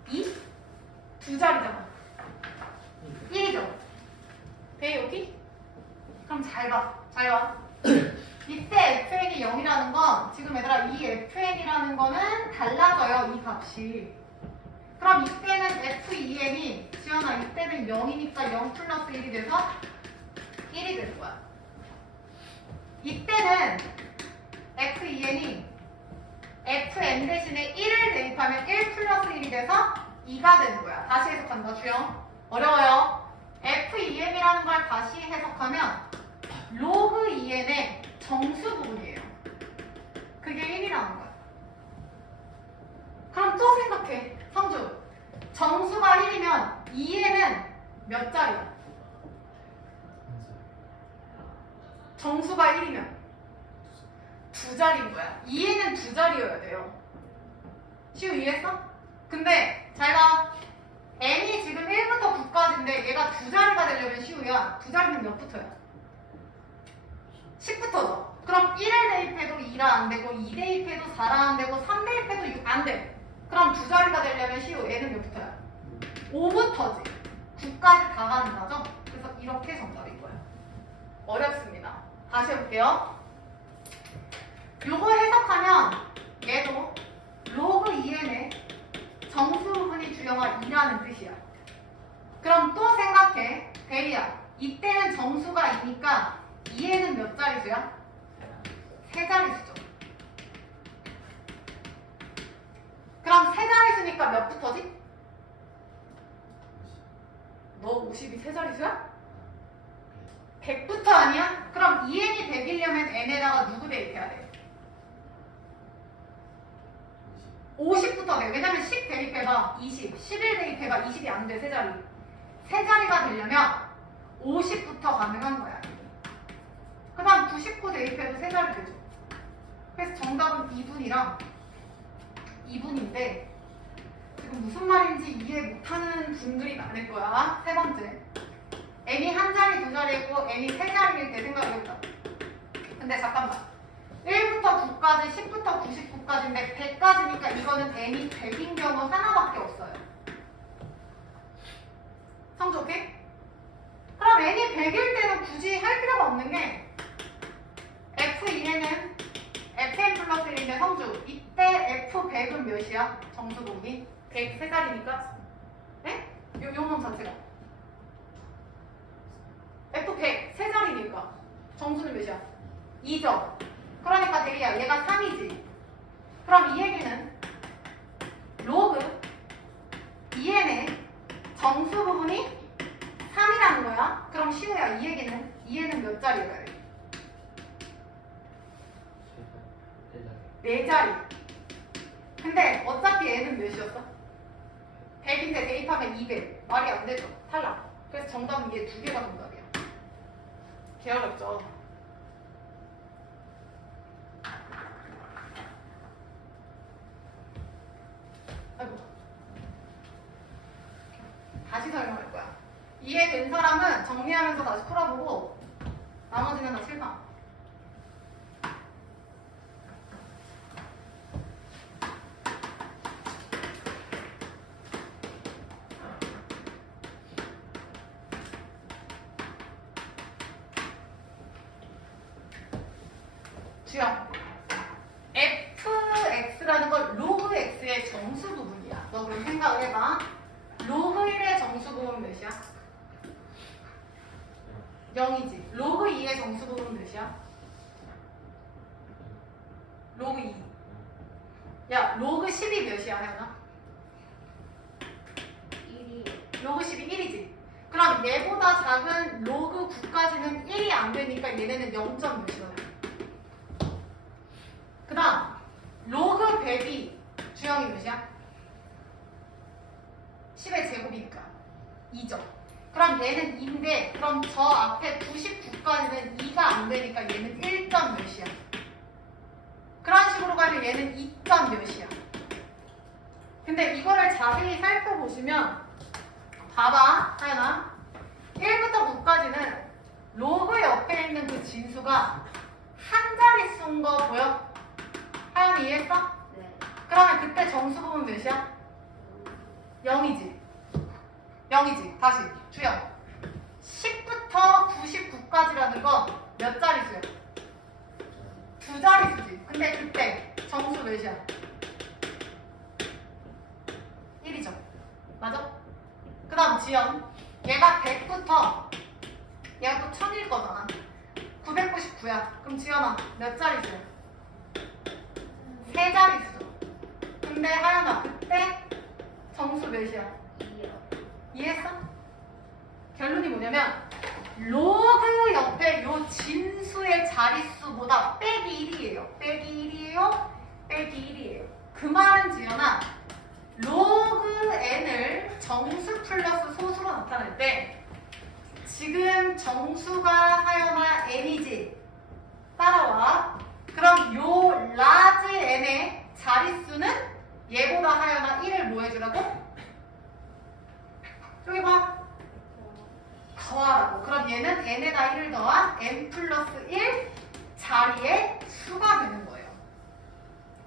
2? 두 자리잖아. 1이죠. 돼 여기? 그럼 잘 봐. 잘 봐. 이때 fn이 0이라는 건 지금 얘들아 이 fn이라는 거는 달라져요. 이 값이. 그럼 이때는 f2n이 지연아 이때는 0이니까 0 플러스 1이 돼서 1이 될 거야. 이때는 f2n이 fn 대신에 1을 대입하면 1 플러스 1이 돼서 2가 되는 거야. 다시 해석한다. 주영. 어려워요. f2n이라는 걸 다시 해석하면 로그 2n의 정수 부분이에요. 그게 그게 1이라는 거야. 그럼 또 생각해. 성주. 정수가 1이면 2에는 몇 자리야? 정수가 1이면 두 자리인 거야. 2에는 두 자리여야 돼요. 시우 이해했어? 근데 잘 봐. n이 지금 1부터 9까지인데 얘가 두 자리가 되려면 시우야. 두 자리면 몇 붙어야? 10부터죠. 그럼 1을 대입해도 2라 안 되고 2 대입해도 4라 안 되고 3 대입해도 6 안 돼. 그럼 두 자리가 되려면 시우 n은 몇 붙어야? 5부터지. 9까지 다 가는 거죠? 그래서 이렇게 정답인 거예요. 어렵습니다. 다시 해볼게요. 요거 해석하면 얘도 로그 2n의 정수 부분이 주형할 2라는 뜻이야. 그럼 또 생각해. 대리야. 이때는 정수가 2니까 2n은 몇 자릿수야? 세 자릿수죠. 그럼 세 자릿수니까 몇 붙어지? 너 50이 세 자릿수야? 100부터 아니야? 그럼 2n이 100이려면 n에다가 누구 대입해야 돼? 50부터 돼. 왜냐면 10 대입해봐 20, 11 대입해봐 20이 안 돼. 세 자리. 세 자리가 되려면 50부터 가능한 거야. 그 다음 99 대입해도 세 자리 되죠. 그래서 정답은 2분이랑 2분인데 지금 무슨 말인지 이해 못하는 분들이 많을 거야. 세 번째. n이 한 자리, 두 자리고 n이 세 자리일 때 생각해보자. 근데 잠깐만. 1부터 9까지, 10부터 99까지인데 100까지니까 이거는 n이 100인 경우 하나밖에 없어요. 성주 오케이? 그럼 n이 100일 때는 굳이 할 필요가 없는 게 f2에는 fn 플러스 1인데 성주 이때 f100은 몇이야? 정수 부분이? 100 세 자리니까? 네? 요놈 자체가 f100 세 자리니까 정수는 몇이야? 2죠. 그러니까 대리야 얘가 3이지. 그럼 이 얘기는 로그 2n의 정수 부분이 3이라는 거야. 그럼 시우야 이 얘기는 2n은 몇 자리여야 돼? 4자리. 근데 어차피 n은 몇이었어? 100인데 대입하면 200. 말이 안 되죠. 탈락. 그래서 정답은 이게 두 개가 정답이야. 개 어렵죠. 아이고. 다시 설명할 거야. 이해된 사람은 정리하면서 다시 풀어보고 나머지는 다 실망. 주영. fx라는 건 로그 x의 정수 부분이야. 너 그럼 생각을 해봐. 로그 1의 정수 부분 몇이야? 0이지. 로그 2의 정수 부분 몇이야? 로그 2. 야, 로그 10이 몇이야, 하연아? 1이 로그 10이 1이지. 그럼 얘보다 작은 로그 9까지는 1이 안 되니까 얘네는 0점 몇이야? 그 다음 로그 100이 주형이 몇이야? 10의 제곱이니까 2죠. 그럼 얘는 2인데 그럼 저 앞에 99까지는 2가 안 되니까 얘는 1점 몇이야? 그런 식으로 가면 얘는 2점 몇이야? 근데 이거를 자세히 살펴보시면 봐봐 하연아 1부터 9까지는 로그 옆에 있는 그 진수가 한 자릿수인 거 보여? 하연이 이해했어? 네. 그러면 그때 정수 부분 몇이야? 0이지. 0이지. 다시 주영. 10부터 99까지라는 건 몇 자릿수야? 두 자릿수지. 근데 그때 정수 몇이야? 1이죠. 맞아? 그 다음 지연. 얘가 100부터 얘가 또 1000일 거잖아. 999야. 그럼 지연아 몇 자릿수야? 세 자릿수. 근데 하연아 그때 정수 몇이야? 2요. 이해했어? 결론이 뭐냐면 로그 옆에 요 진수의 자릿수보다 빼기 1이에요. 빼기 1이에요. 자리의 수가 되는 거예요.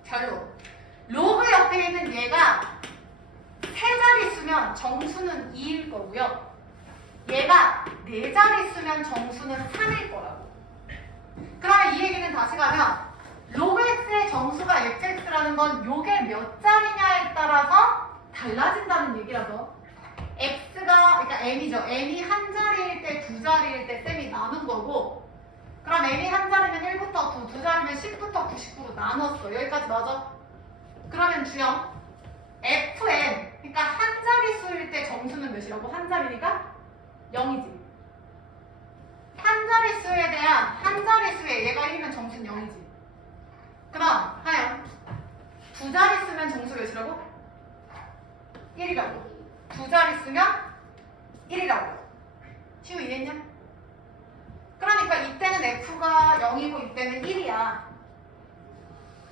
결론. 로그 옆에 있는 얘가 세 자리 수면 정수는 2일 거고요. 얘가 네 자리 수면 정수는 3일 거라고. 그러면 이 얘기는 다시 가면 로그 x의 정수가 xx라는 건 요게 몇 자리냐에 따라서 달라진다는 얘기라서 x가 그러니까 n이죠. n이 한 자리일 때 두 자리일 때 쌤이 나눈 거고 그럼 n이 한 자리면 1부터 9, 두 자리면 10부터 99로 나눴어. 여기까지 맞아? 그러면 주영 fn 그러니까 한 자리 수일 때 정수는 몇이라고? 한 자리니까 0이지. 한 자리 수에 대한 한 자리 수에 얘가 1이면 정수는 0이지. 그다음 하영 두 자리 쓰면 정수 몇이라고? 1이라고. 두 자리 쓰면 1이라고. 시우 이해했냐? 그러니까 이때는 f가 0이고 이때는 1이야.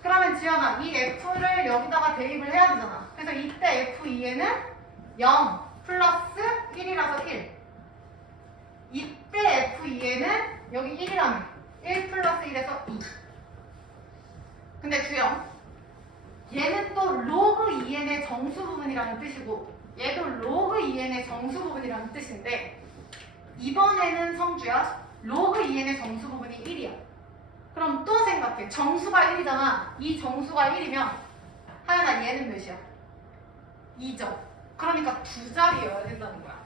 그러면 지연아 이 f를 여기다가 대입을 해야 되잖아. 그래서 이때 f2에는 0 플러스 1이라서 1. 이때 f2에는 여기 1이라며 1 플러스 1에서 2. 근데 주영 얘는 또 로그 2n의 정수 부분이라는 뜻이고 얘도 로그 2n의 정수 부분이라는 뜻인데 이번에는 성주야 로그 2n의 정수 부분이 1이야. 그럼 또 생각해. 정수가 1이잖아. 이 정수가 1이면 하연아 얘는 몇이야? 2점. 그러니까 두 자리여야 된다는 거야.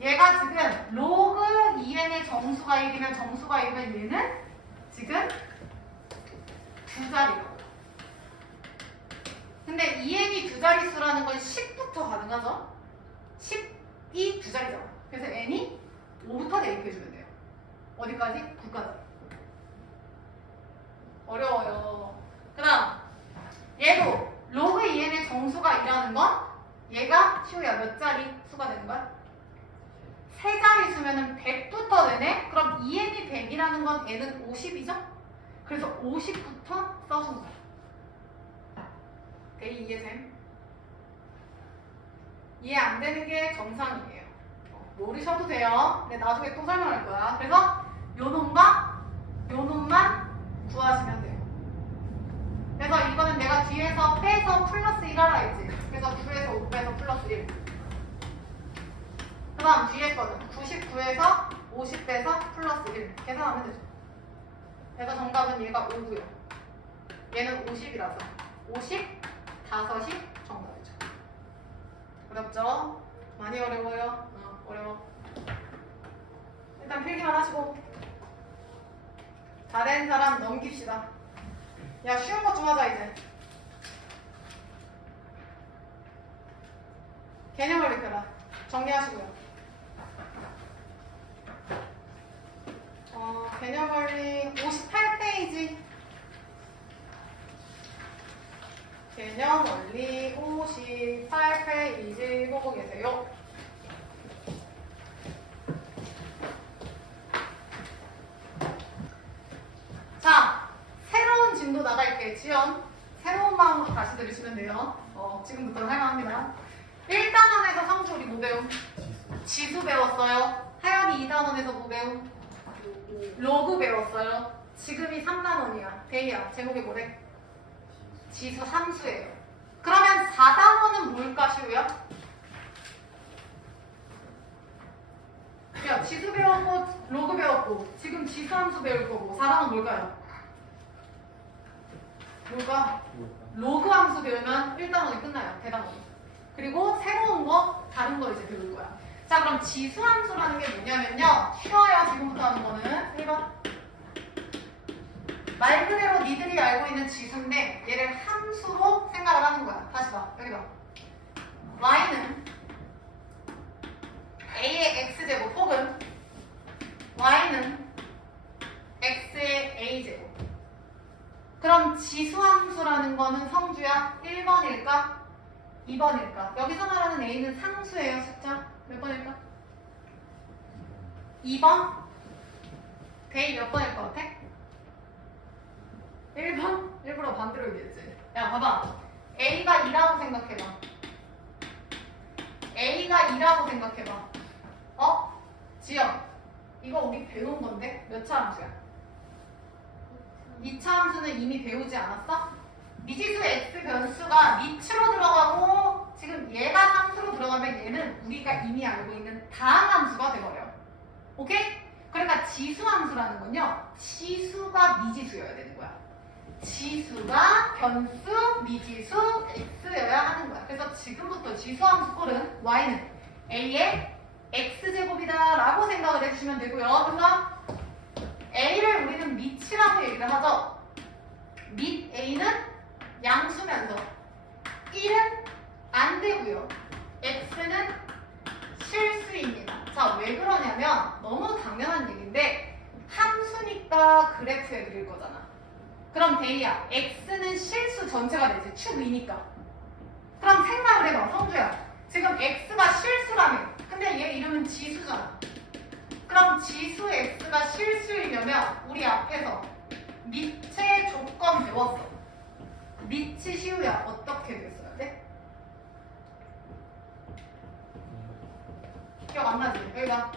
얘가 지금 로그 2n의 정수가 1이면 정수가 1이면 얘는 지금 두 자리라고. 근데 2n이 두 자릿수라는 건 10부터 가능하죠? 10이 두 자리잖아. 그래서 n이 5부터 대입해주면 돼요. 어디까지? 9까지. 어려워요. 그 다음 얘도 로그 2n의 정수가 2라는 건 얘가 시우야 몇 자리 수가 되는 거야? 세 자리 수면은 100부터 되네? 그럼 2n이 100이라는 건 n은 50이죠? 그래서 50부터 써준 거야. 대이 이해됨? 이해 안 되는 게 정상이에요. 모르셔도 돼요. 근데 나중에 또 설명할 거야. 그래서 요 놈과 요 놈만 구하시면 돼요. 그래서 이거는 내가 뒤에서 빼서 플러스 1 하라 했지. 그래서 9에서 5 빼서 플러스 1. 그 다음 뒤에 거는 99에서 50 빼서 플러스 1. 계산하면 되죠. 그래서 정답은 얘가 5고요. 얘는 50이라서 50, 5이 정답이죠. 어렵죠? 많이 어려워요? 어려워. 일단 필기만 하시고 다 된 사람 넘깁시다. 야 쉬운 것 좀 하자 이제. 개념을 익혀라. 정리하시고요. 개념 원리 58페이지. 개념 원리 58페이지 보고 계세요. 자, 새로운 진도 나갈게. 지연, 새로운 마음으로 다시 들으시면 돼요. 지금부터는 할만합니다. 1단원에서 성주 우리 뭐 배움? 지수 배웠어요. 하연이 2단원에서 뭐 배움? 로그 배웠어요. 지금이 3단원이야. 대희야, 제목이 뭐래? 지수 함수예요. 그러면 4단원은 뭘까, 시우야? 야, 지수 배웠고, 로그 배웠고, 지금 지수 함수 배울 거고, 4단원 뭘까요? 뭘까? 로그 함수 배우면 1단원이 끝나요. 대단원이. 그리고 새로운 거, 다른 거 이제 배울 거야. 자, 그럼 지수 함수라는 게 뭐냐면요. 쉬워요, 지금부터 하는 거는. 1번. 말 그대로 니들이 알고 있는 지수인데 얘를 함수로 생각을 하는 거야. 다시 봐. 여기 봐. y는 a의 x제곱 혹은 y는 x의 a제곱. 그럼 지수 함수라는 거는 성주야 1번일까? 2번일까? 여기서 말하는 a는 상수예요. 숫자 몇 번일까? 2번? 대입 몇 번일 것 같아? 1번? 일부러 반대로 얘기했지. 야 봐봐. A가 2라고 생각해봐. A가 2라고 생각해봐. 지연 이거 우리 배운 건데 몇 차 함수야? 미차함수는 이미 배우지 않았어? 미지수 x 변수가 밑으로 들어가고 지금 얘가 상수로 들어가면 얘는 우리가 이미 알고 있는 다항함수가 돼버려. 오케이? 그러니까 지수함수라는 건요, 지수가 미지수여야 되는 거야. 지수가 변수, 미지수, x여야 하는 거야. 그래서 지금부터 지수함수 꼴은 y는 a의 x제곱이다 라고 생각을 해주시면 되고요. 그래서 a를 우리는 밑이라고 얘기를 하죠. 밑 a는 양수면서 1은 안 되고요. x는 실수입니다. 자, 왜 그러냐면 너무 당연한 얘기인데 함수니까 그래프에 그릴 거잖아. 그럼 데이야, x는 실수 전체가 되지. 축 위니까. 그럼 생각을 해봐, 성주야. 지금 x가 실수라며. 근데 얘 이름은 지수잖아. 그럼 지수 x가 실수이려면 우리 앞에서 밑의 조건 배웠어. 밑이 시우야, 어떻게 됐어야 돼? 기억 안 나지? 여기가.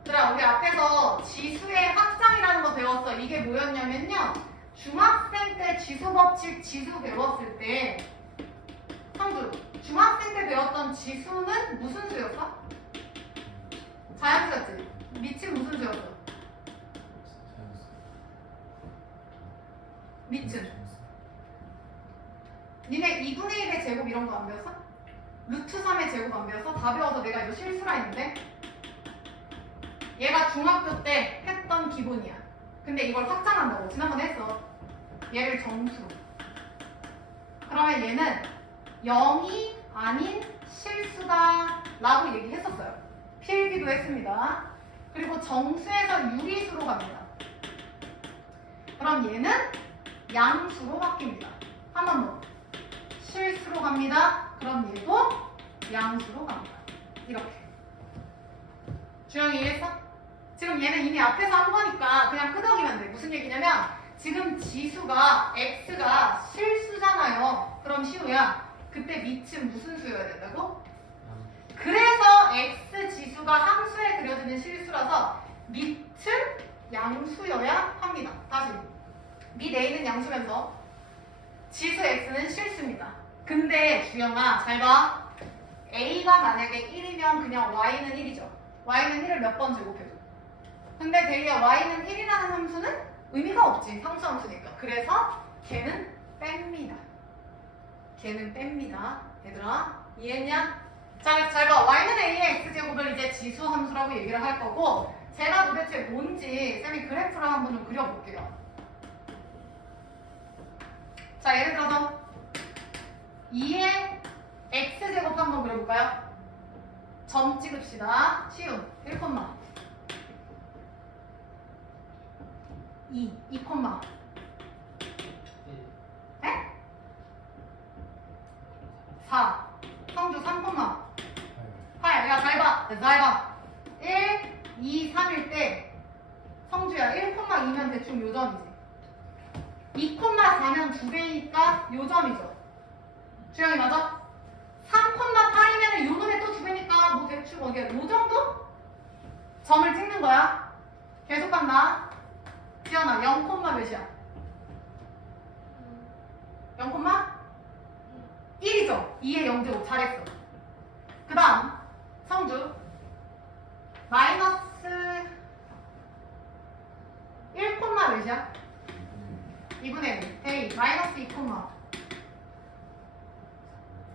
얘들아, 우리 앞에서 지수의 확장이라는 거 배웠어. 이게 뭐였냐면요, 중학생 때 지수 법칙 지수 배웠을 때, 성주, 중학생 때 배웠던 지수는 무슨 수였어? 자연수였지? 밑이 무슨 수였어? 밑은? 니네 2분의 1의 제곱 이런 거 안 배웠어? 루트 3의 제곱 안 배웠어? 다 배워서 내가 이거 실수라 했는데? 얘가 중학교 때 했던 기본이야. 근데 이걸 확장한다고 지난번에 했어. 얘를 정수로. 그러면 얘는 0이 아닌 실수다 라고 얘기했었어요. 필기도 했습니다. 그리고 정수에서 유리수로 갑니다. 그럼 얘는 양수로 바뀝니다. 한 번 더. 실수로 갑니다. 그럼 얘도 양수로 갑니다. 이렇게. 주영이 이해했어? 지금 얘는 이미 앞에서 한 거니까 그냥 끄덕이면 돼. 무슨 얘기냐면 지금 지수가 x가 실수잖아요. 그럼 시우야, 그때 밑은 무슨 수여야 된다고? 그래서 x 지수가 함수에 그려지는 실수라서 밑은 양수여야 합니다. 다시. 밑 a는 양수면서 지수 x는 실수입니다. 근데 주영아, 잘 봐. a가 만약에 1이면 그냥 y는 1이죠. y는 1을 몇 번 제곱해줘. 근데 데이야, y는 1이라는 함수는 의미가 없지. 상수함수니까. 그래서 걔는 뺍니다. 걔는 뺍니다. 얘들아, 이해했냐? 자, 그래서 잘 봐. y는 a의 x제곱을 이제 지수함수라고 얘기를 할 거고, 제가 도대체 뭔지 쌤이 그래프를 한번 좀 그려볼게요. 자, 예를 들어서 2의 x제곱 한번 그려볼까요? 점 찍읍시다. 쉬운 1, 2, 2, 에? 4, 성주 3, 8. 야, 잘 봐. 잘 봐. 1, 2, 3일 때 성주야, 1,2면 대충 요 점이지. 2,4면 2배니까 요 점이죠. 주영이 맞아? 3,8이면 요 놈에 또 2배니까 뭐 대충 어디야? 요 정도? 점을 찍는 거야. 계속 간다. 지연아, 0, 몇이야? 0, 1이죠? 2의 0제곱. 잘했어. 그 다음 성주 마이너스 1, 몇이야? 2분의 1. 데이 마이너스 2,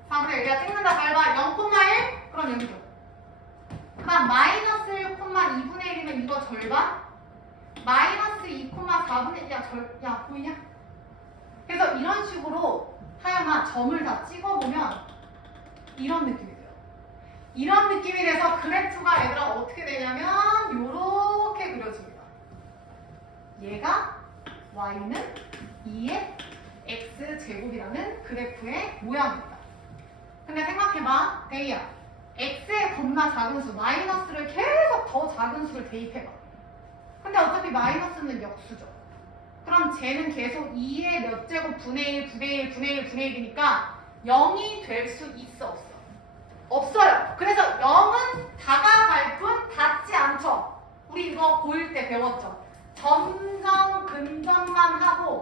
4분의 1. 야, 찍는다. 잘 봐. 0,1? 그럼 0이죠. 그 다음 마이너스 1, 2분의 1이면 이거 절반? 마이너스 2, 4분의 1. 야, 보이냐? 그래서 이런 식으로 하여나 점을 다 찍어보면 이런 느낌이 돼요. 이런 느낌이 돼서 그래프가 얘들아 어떻게 되냐면 요렇게 그려집니다. 얘가 y는 2의 x제곱이라는 그래프의 모양입니다. 근데 생각해봐. 데이야, x의 겁나 작은 수 마이너스를 계속 더 작은 수를 대입해봐. 근데 어차피 마이너스는 역수죠. 그럼 쟤는 계속 2의 몇 제곱 분의 1, 분의 1, 분의 1, 분의 1이니까 0이 될 수 있어, 없어? 없어요. 그래서 0은 다가갈 뿐 닿지 않죠. 우리 이거 고1 때 배웠죠. 점점 근접만 하고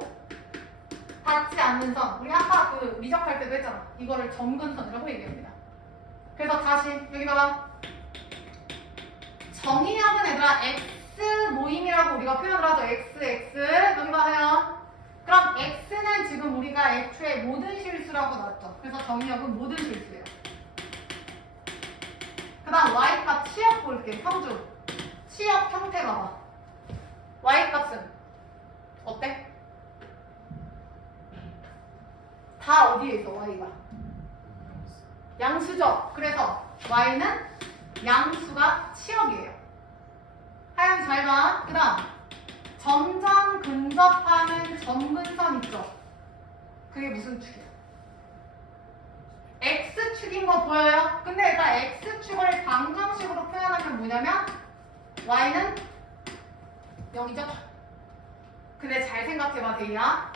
닿지 않는 선. 우리 아까 그 미적할 때도 했잖아. 이거를 점근선이라고 얘기합니다. 그래서 다시 여기 봐봐. 정의역은 얘들아 X 모임이라고 우리가 표현을 하죠. X. 여기 봐요. 그럼 X는 지금 우리가 애초에 모든 실수라고 놨죠. 그래서 정의역은 모든 실수예요. 그 다음 Y값 치역 볼게. 성주. 치역 형태 봐봐. Y값은 어때? 다 어디에 있어 Y가? 양수죠. 그래서 Y는 양수가 치역이에요. 하얀 잘 봐. 그 다음 점점 근접하는 점근선 있죠. 그게 무슨 축이야? X축인 거 보여요? 근데 일단 X축을 방정식으로 표현하면 뭐냐면 Y는 0이죠? 근데 잘 생각해봐 데이야.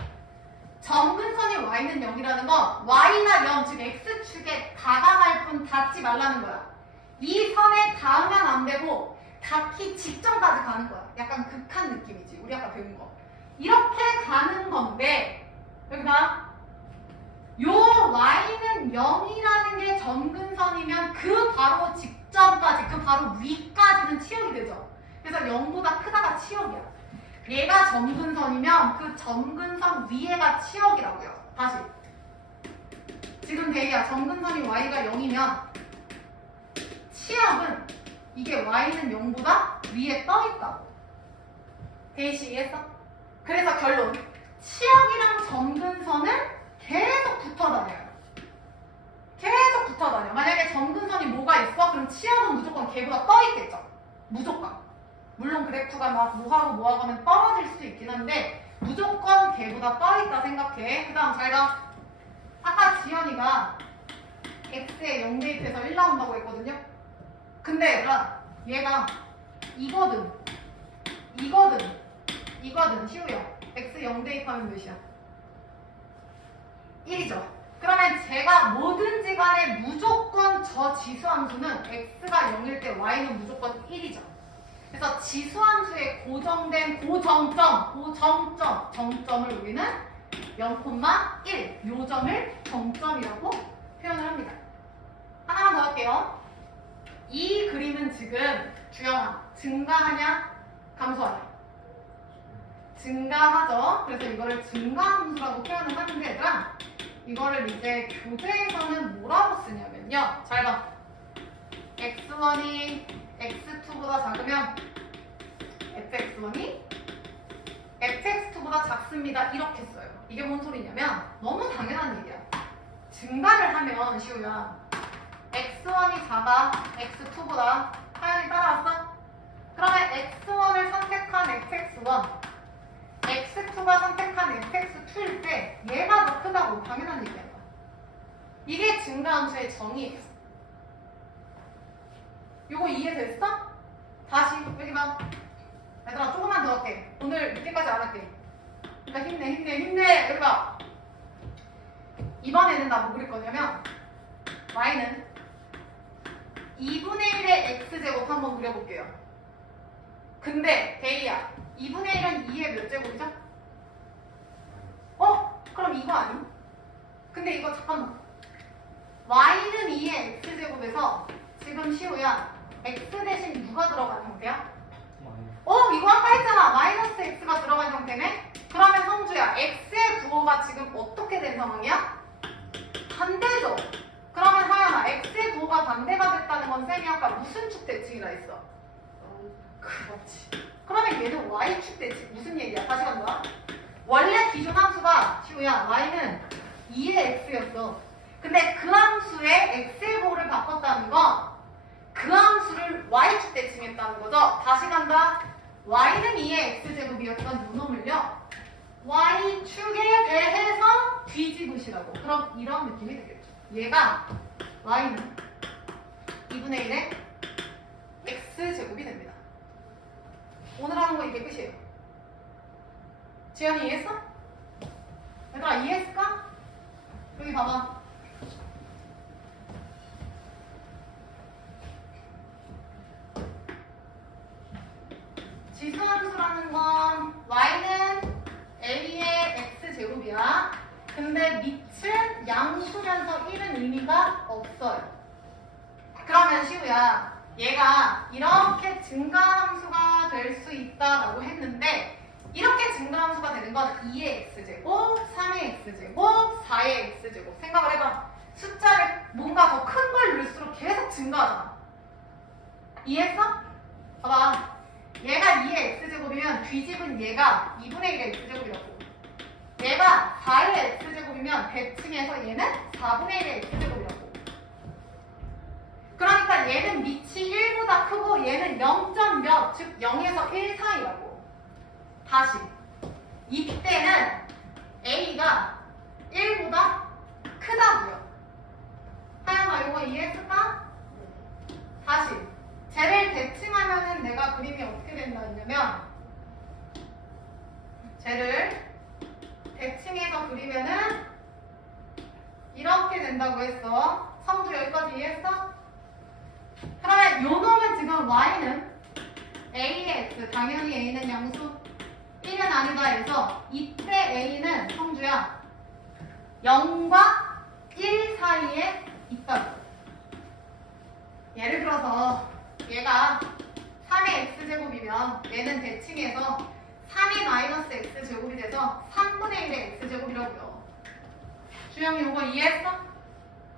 점근선이 Y는 0이라는 건 Y가 0, 즉 X축에 다가갈 뿐 닿지 말라는 거야. 이 선에 닿으면 안 되고 닿기 직전까지 가는 거야. 약간 극한 느낌이지. 우리 아까 배운 거. 이렇게 가는 건데 여기 봐. 요 Y는 0이라는 게 점근선이면 그 바로 직전까지, 그 바로 위까지는 치역이 되죠. 그래서 0보다 크다가 치역이야. 얘가 점근선이면 그 점근선 위에가 치역이라고요. 다시. 지금 대기야. 점근선이 Y가 0이면 치역은 이게 Y는 0보다 위에 떠있다고. 대시 이해했어? 그래서 결론. 치역이랑 점근선은 계속 붙어 다녀요. 계속 붙어 다녀. 만약에 점근선이 뭐가 있어? 그럼 치역은 무조건 걔보다 떠있겠죠. 무조건. 물론 그래프가 막 뭐하고 하면 떨어질 수도 있긴 한데 무조건 걔보다 떠있다 생각해. 그 다음 잘 가. 아까 지연이가 x에 0 대입해서 1 나온다고 했거든요. 근데 얘가 이거든 시우야. x 0 대입하면 몇이야? 1이죠. 그러면 제가 뭐든지 간에 무조건 저 지수함수는 x가 0일 때 y는 무조건 1이죠. 그래서 지수함수의 고정된 정점을 우리는 0,1 요 점을 정점이라고 표현을 합니다. 하나만 더 할게요. 이 그림은 지금 주영아 증가하냐 감소하냐? 증가하죠. 그래서 이거를 증가함수라고 표현을 하는데 얘들아 이거를 이제 교재에서는 뭐라고 쓰냐면요. 잘 봐. x1이 x2보다 작으면 fx1이 fx2보다 작습니다. 이렇게 써요. 이게 뭔 소리냐면 너무 당연한 얘기야. 증가를 하면 시우야 x1이 작아 x2보다. 하연이 따라왔어? 그러면 x1을 선택한 fx1 x2가 선택한 fx2일 때 얘가 더 크다고 당연한 얘기야. 이게 증가함수의 정의예요. 이거 이해됐어? 다시 여기 봐. 얘들아 조금만 더 할게. 오늘 늦게까지 안 할게. 그러니까 힘내. 여기 봐. 이번에는 나 뭐 그릴 거냐면 y는 2분의 1의 x제곱 한번 그려볼게요. 근데 데이야 2분의 1은 2의 몇 제곱이죠? 그럼 이거 아님? 근데 이거 잠깐만. y는 2의 x제곱에서 지금 시우야 x 대신 누가 들어간 형태야? 이거 아까 했잖아. 마이너스 x가 들어간 형태네? 그러면 성주야 x의 부호가 지금 어떻게 된 상황이야? 반대죠. 그러면 하연아 x의 부호가 반대가 됐다는 건 쌤이 아까 무슨 축 대칭이라 했어? 그렇지. 그러면 얘는 y축 대칭 무슨 얘기야? 다시 간다. 원래 기존 함수가 시우야 y는 2의 x였어. 근데 그 함수의 x의 부호를 바꿨다는 건 그 함수를 y축 대칭했다는 거죠. 다시 간다. y는 2의 x제곱이었던 요놈을요 y축에 대해서 뒤집으시라고. 그럼 이런 느낌이 되겠죠. 얘가 y는 2분의 1의 x제곱이 됩니다. 오늘 하는 거 이게 끝이에요. 지연이 이해했어? 얘들아 이해했을까? 여기 봐봐. 지수함수라는 건 의미가 없어요. 그러면 시우야, 얘가 이렇게 증가함수가 될 수 있다라고 했는데 이렇게 증가함수가 되는 건 2의 x제곱, 3의 x제곱, 4의 x제곱. 생각을 해봐. 숫자를 뭔가 더 큰 걸 넣을수록 계속 증가하잖아. 이해했어? 봐봐. 얘가 2의 x제곱이면 뒤집은 얘가 2분의 1의 x제곱이라고. 얘가 4의 x제곱이면 대칭해서 얘는 4분의 1의 x제곱이라고. 그러니까 얘는 밑이 1보다 크고 얘는 0점 몇, 즉 0에서 1 사이라고. 다시. 이때는 A가 1보다 크다고요. 하영아 이거 이해했을까? 다시. 쟤를 대칭하면은 내가 그림이 어떻게 된다 했냐면 쟤를 대칭해서 그리면은 이렇게 된다고 했어. 성주 여기까지 이해했어? 그러면 요 놈은 지금 y는 a의 x, 당연히 a는 양수 1은 아니다 해서 이때 a는 성주야 0과 1 사이에 있다고. 예를 들어서 얘가 3의 x제곱이면 얘는 대칭해서 3의 마이너스 x제곱이 돼서 3분의 1의 x제곱이라고요. 주영이 이거 이해했어?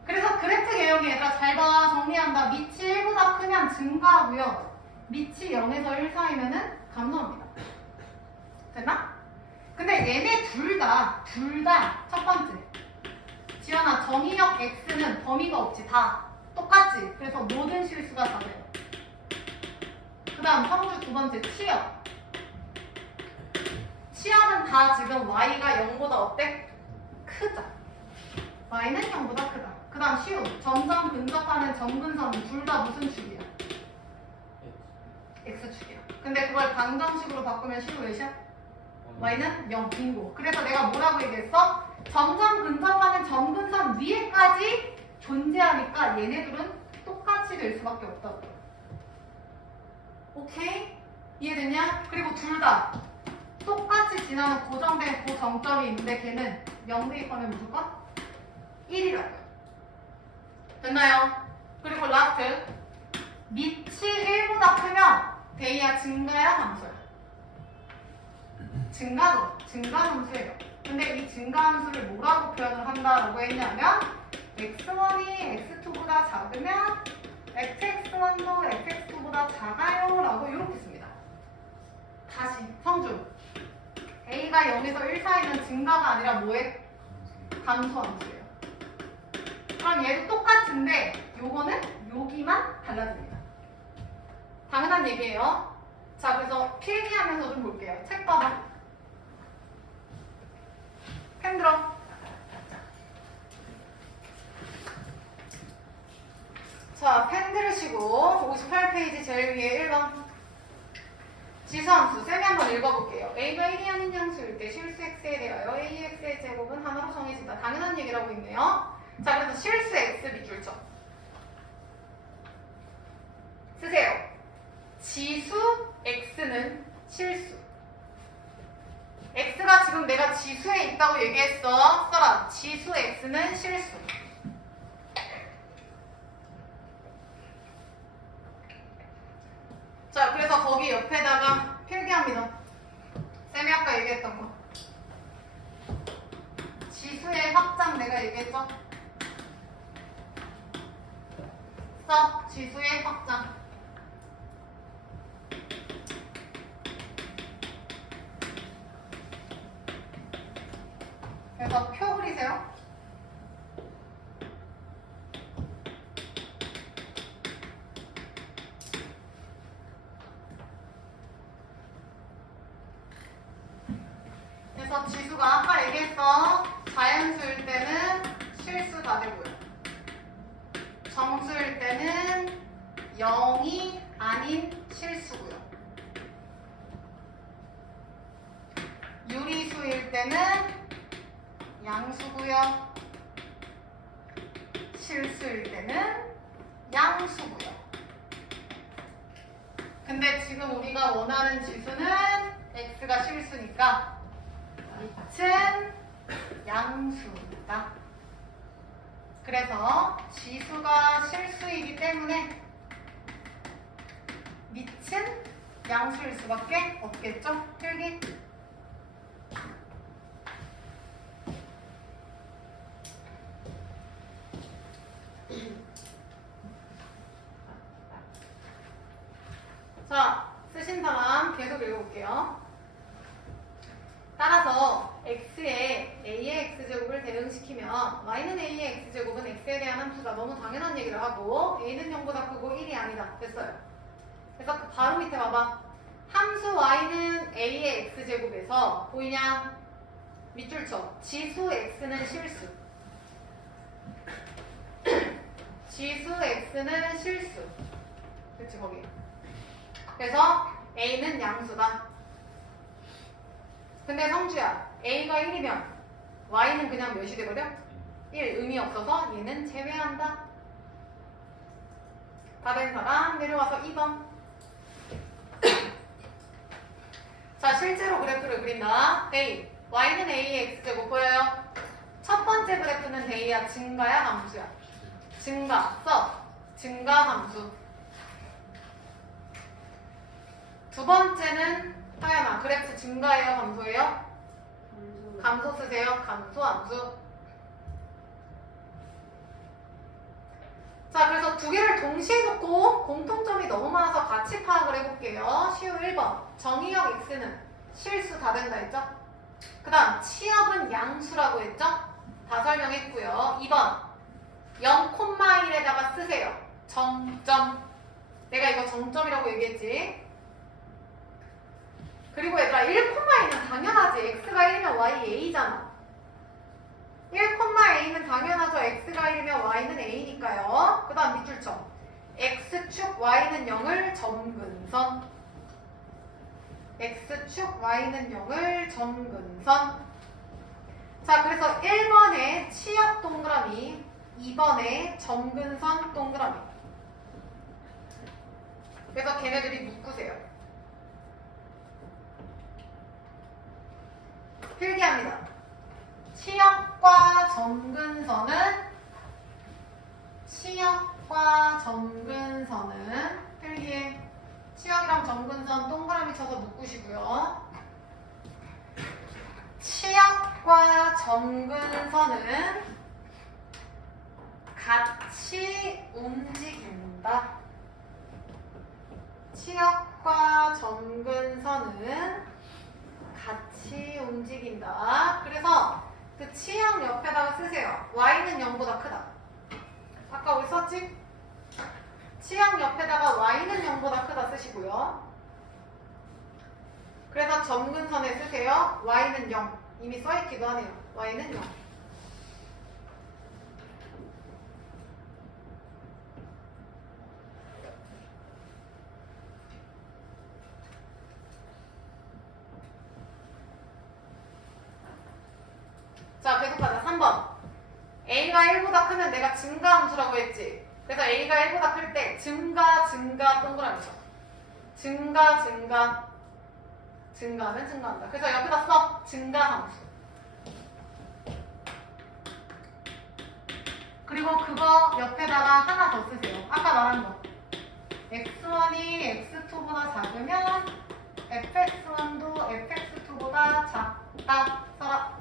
그래서 그래프 개형이 얘들아 잘 봐. 정리한다. 밑이 1보다 크면 증가하고요. 밑이 0에서 1 사이면은 감소합니다. 됐나? 근데 얘네 둘 다 첫 번째. 지연아 정의역 x는 범위가 없지. 다 똑같지. 그래서 모든 실수가 다 돼요. 그 다음 성주 두 번째 치역. 치역은 다 지금 y가 0보다 어때? 크죠. y는 0보다 크다. 그 다음 시우. 점점 근접하는 점근선은 둘 다 무슨 축이야? x축이야. 근데 그걸 방정식으로 바꾸면 시우 몇이야? y는 0, 빙고. 그래서 내가 뭐라고 얘기했어? 점점 근접하는 점근선 위에까지 존재하니까 얘네들은 똑같이 될 수밖에 없다고. 오케이? 이해됐냐? 그리고 둘 다 똑같이 지나는 고정된 그 정점이 있는데 걔는 0 대입하면 무조건 1이라고요. 됐나요? 그리고 라스트. 밑이 1보다 크면 데이야 증가야 감소야? 증가함수예요. 근데 이 증가함수를 뭐라고 표현을 한다라고 했냐면 x1이 x2보다 작으면 fx1도 fx2보다 작아요 라고 이렇게 씁니다. 다시 성주. a가 0에서 1 사이는 증가가 아니라 뭐에? 감소함수예요. 그럼 얘도 똑같은데 요거는 여기만 달라집니다. 당연한 얘기예요. 자, 그래서 필기하면서 좀 볼게요. 책 봐봐. 펜 들어. 자, 펜 들으시고 58페이지 제일 위에 1번. 지수함수. 쌤이 한번 읽어볼게요. a가 1이 아닌 양수일 때 실수 x에 대하여 ax의 제곱은 하나로 정해진다. 당연한 얘기라고 있네요. 자, 그래서 실수 x 밑줄쳐 쓰세요. 지수 x는 실수. x가 지금 내가 지수에 있다고 얘기했어. 써라. 지수 x는 실수. 자, 그래서 거기 옆에다가 필기합니다. 쌤이 아까 얘기했던 거. 지수의 확장 내가 얘기했죠? 써. 지수의 확장. 그래서 표 그리세요. 그래서 지수가 아까 얘기했어. 자연수일 때는 실수가 되고요. 정수일 때는 0이 아닌 실수고요. 유리수일 때는 양수고요. 실수일 때는 양수고요. 근데 지금 우리가 원하는 지수는 x가 실수니까 밑은 양수입니다. 그래서 지수가 실수이기 때문에 밑은 양수일 수밖에 없겠죠? 필기? 자, 쓰신 사람 계속 읽어볼게요. 따라서 x에 a의 x제곱을 대응시키면 y는 a의 x제곱은 x에 대한 함수가 너무 당연한 얘기를 하고 a는 0보다 크고 1이 아니다. 됐어요. 그래서 그 바로 밑에 봐봐. 함수 y는 a의 x제곱에서 보이냐? 밑줄 쳐. 지수 x는 실수. 지수 x는 실수. 그치 거기. 그래서 a는 양수다. 근데 성주야, a가 1이면 y는 그냥 몇이 돼버려? 1. 의미 없어서 얘는 제외한다. 다 된 사람 내려와서 2번. 자, 실제로 그래프를 그린다. a. y는 a의 x제곱 보여요? 첫 번째 그래프는 대이야, 증가야, 감수야? 증가. 써. 증가 함수. 두 번째는 하연아, 그래프 증가예요, 감소예요? 감소 쓰세요. 감소, 함수. 자, 그래서 두 개를 동시에 놓고 공통점이 너무 많아서 같이 파악을 해볼게요. 시우 1번. 정의역 x는 실수 다 된다 했죠? 그 다음, 치역은 양수라고 했죠? 다 설명했고요. 2번. 0,1에다가 쓰세요. 정점. 내가 이거 정점이라고 얘기했지? 그리고 얘들아 1,a는 당연하지. x가 1이면 y a잖아. 1,a는 당연하죠. x가 1이면 y는 a니까요. 그 다음 밑줄 쳐. x축 y는 0을 점근선. x축 y는 0을 점근선. 자, 그래서 1번에 치역 동그라미, 2번에 점근선 동그라미. 그래서 걔네들이 묶으세요. 필기합니다. 치역과 점근선은 필기에 치역이랑 점근선 동그라미 쳐서 묶으시고요. 치역과 점근선은 같이 움직인다. 치역과 점근선은 같이 움직인다. 그래서 그 치역 옆에다가 쓰세요. y는 0보다 크다. 아까 우리 썼지? 치역 옆에다가 y는 0보다 크다 쓰시고요. 그래서 점근선에 쓰세요. y는 0. 이미 써있기도 하네요. y는 0. 자, 계속 가자. 3번. a가 1보다 크면 내가 증가함수라고 했지. 그래서 a가 1보다 클 때 증가 동그라미 쳐. 증가하면 증가한다. 그래서 옆에다 써. 증가함수. 그리고 그거 옆에다가 하나 더 쓰세요. 아까 말한 거. x1이 x2보다 작으면 fx1도 fx2보다 작다. 써라.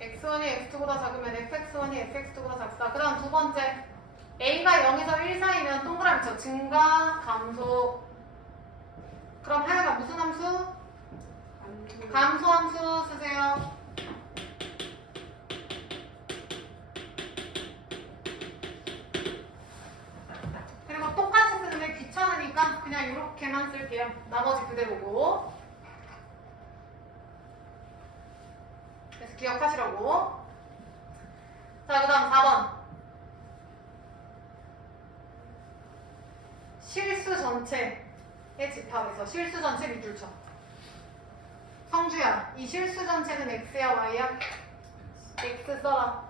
x1이 x2보다 작으면 fx1이 fx2보다 작다. 그 다음 두 번째. a가 0에서 1 사이면 동그라미 쳐. 증가, 감소. 그럼 하여가 무슨 함수? 감소 함수 쓰세요. 그리고 똑같이 쓰는데 귀찮으니까 그냥 이렇게만 쓸게요. 나머지 그대로고. 그래서 기억하시라고. 자, 그 다음 4번. 실수 전체의 집합에서 실수 전체 밑줄 쳐. 성주야, 이 실수 전체는 x야 y야? x 써라.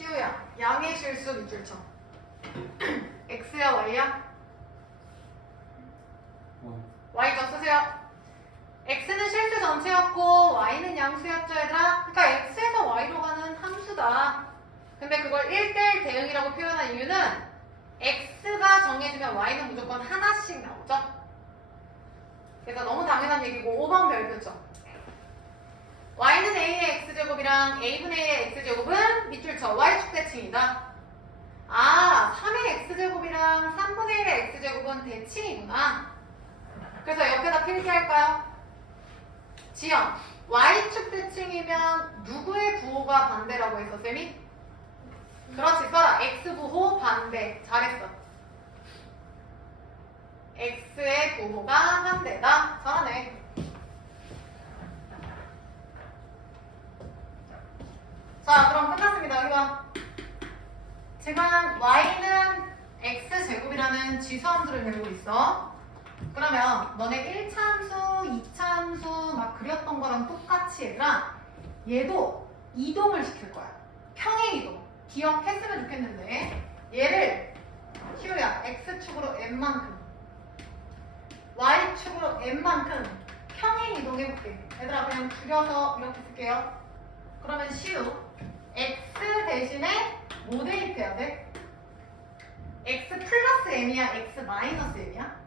시우야, 양의 실수 밑줄 쳐. x야 y야? y죠, 쓰세요. x는 실수 전체였고 y는 양수였죠, 얘들아? 그러니까 x에서 y로 가는 함수다. 근데 그걸 1대1 대응이라고 표현한 이유는 x가 정해지면 y는 무조건 하나씩 나오죠? 그래서 너무 당연한 얘기고 5번 별표죠. y는 a의 x제곱이랑 a분의 a의 x제곱은 밑줄 쳐. y축 대칭이다. 아, 3의 x제곱이랑 3분의 1의 x제곱은 대칭이구나. 그래서 옆에다 필기할까요? 지연, y축 대칭이면 누구의 부호가 반대라고 했어, 쌤이? 그렇지, 써라. x부호 반대. 잘했어. x의 부호가 반대다. 잘하네. 자, 그럼 끝났습니다. 여기 봐. 지금 y는 x제곱이라는 지수함수를 배우고 있어. 그러면 너네 1차 함수, 2차 함수 막 그렸던 거랑 똑같이 얘들아, 얘도 이동을 시킬 거야. 평행 이동. 기억했으면 좋겠는데 얘를 희우야 x축으로 n만큼 y축으로 n만큼 평행 이동해볼게. 얘들아 그냥 줄여서 이렇게 쓸게요. 그러면 시우 x 대신에 뭐 대입해야 돼? x 플러스 m이야? x 마이너스 m이야?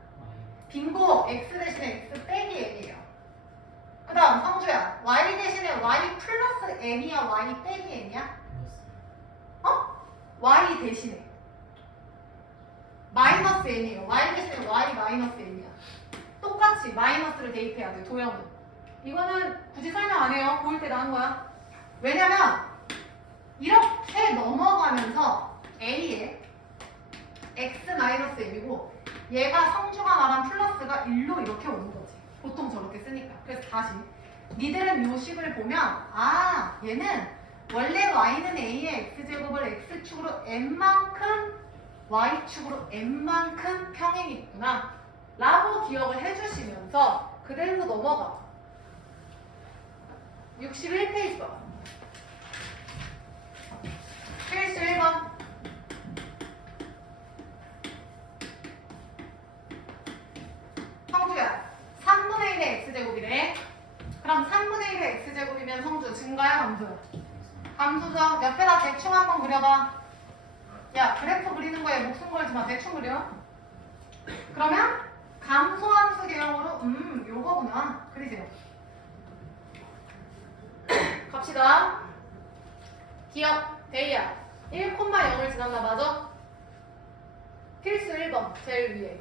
빙고 x 대신에 x 빼기 m이에요. 그 다음 성주야 y 대신에 y 플러스 m이야? y 빼기 m이야? y 대신에 마이너스 n이에요. y 대신에 y 마이너스 n이야. 똑같이 마이너스를 대입해야 돼. 도형은 이거는 굳이 설명 안 해요. 보일 때 나온 거야. 왜냐면 이렇게 넘어가면서 a에 x 마이너스 m이고 얘가 성주가 말한 플러스가 1로 이렇게 오는 거지. 보통 저렇게 쓰니까. 그래서 다시 니들은 요 식을 보면 아 얘는 원래 y는 a의 x제곱을 x축으로 n만큼 y축으로 n만큼 평행이 있구나 라고 기억을 해주시면서 그대로 넘어가. 61페이지 봐. 필수 1번. 성주야 3분의 1의 x제곱이래. 그럼 3분의 1의 x제곱이면 성주 증가야 감소야? 감소죠. 옆에다 대충 한번 그려봐. 야 그래프 그리는 거에 목숨 걸지 마. 대충 그려. 그러면 감소함수 개형으로 요거구나. 그리세요. 갑시다. 기억 데이야 1,0을 지났나 맞아? 필수 1번 제일 위에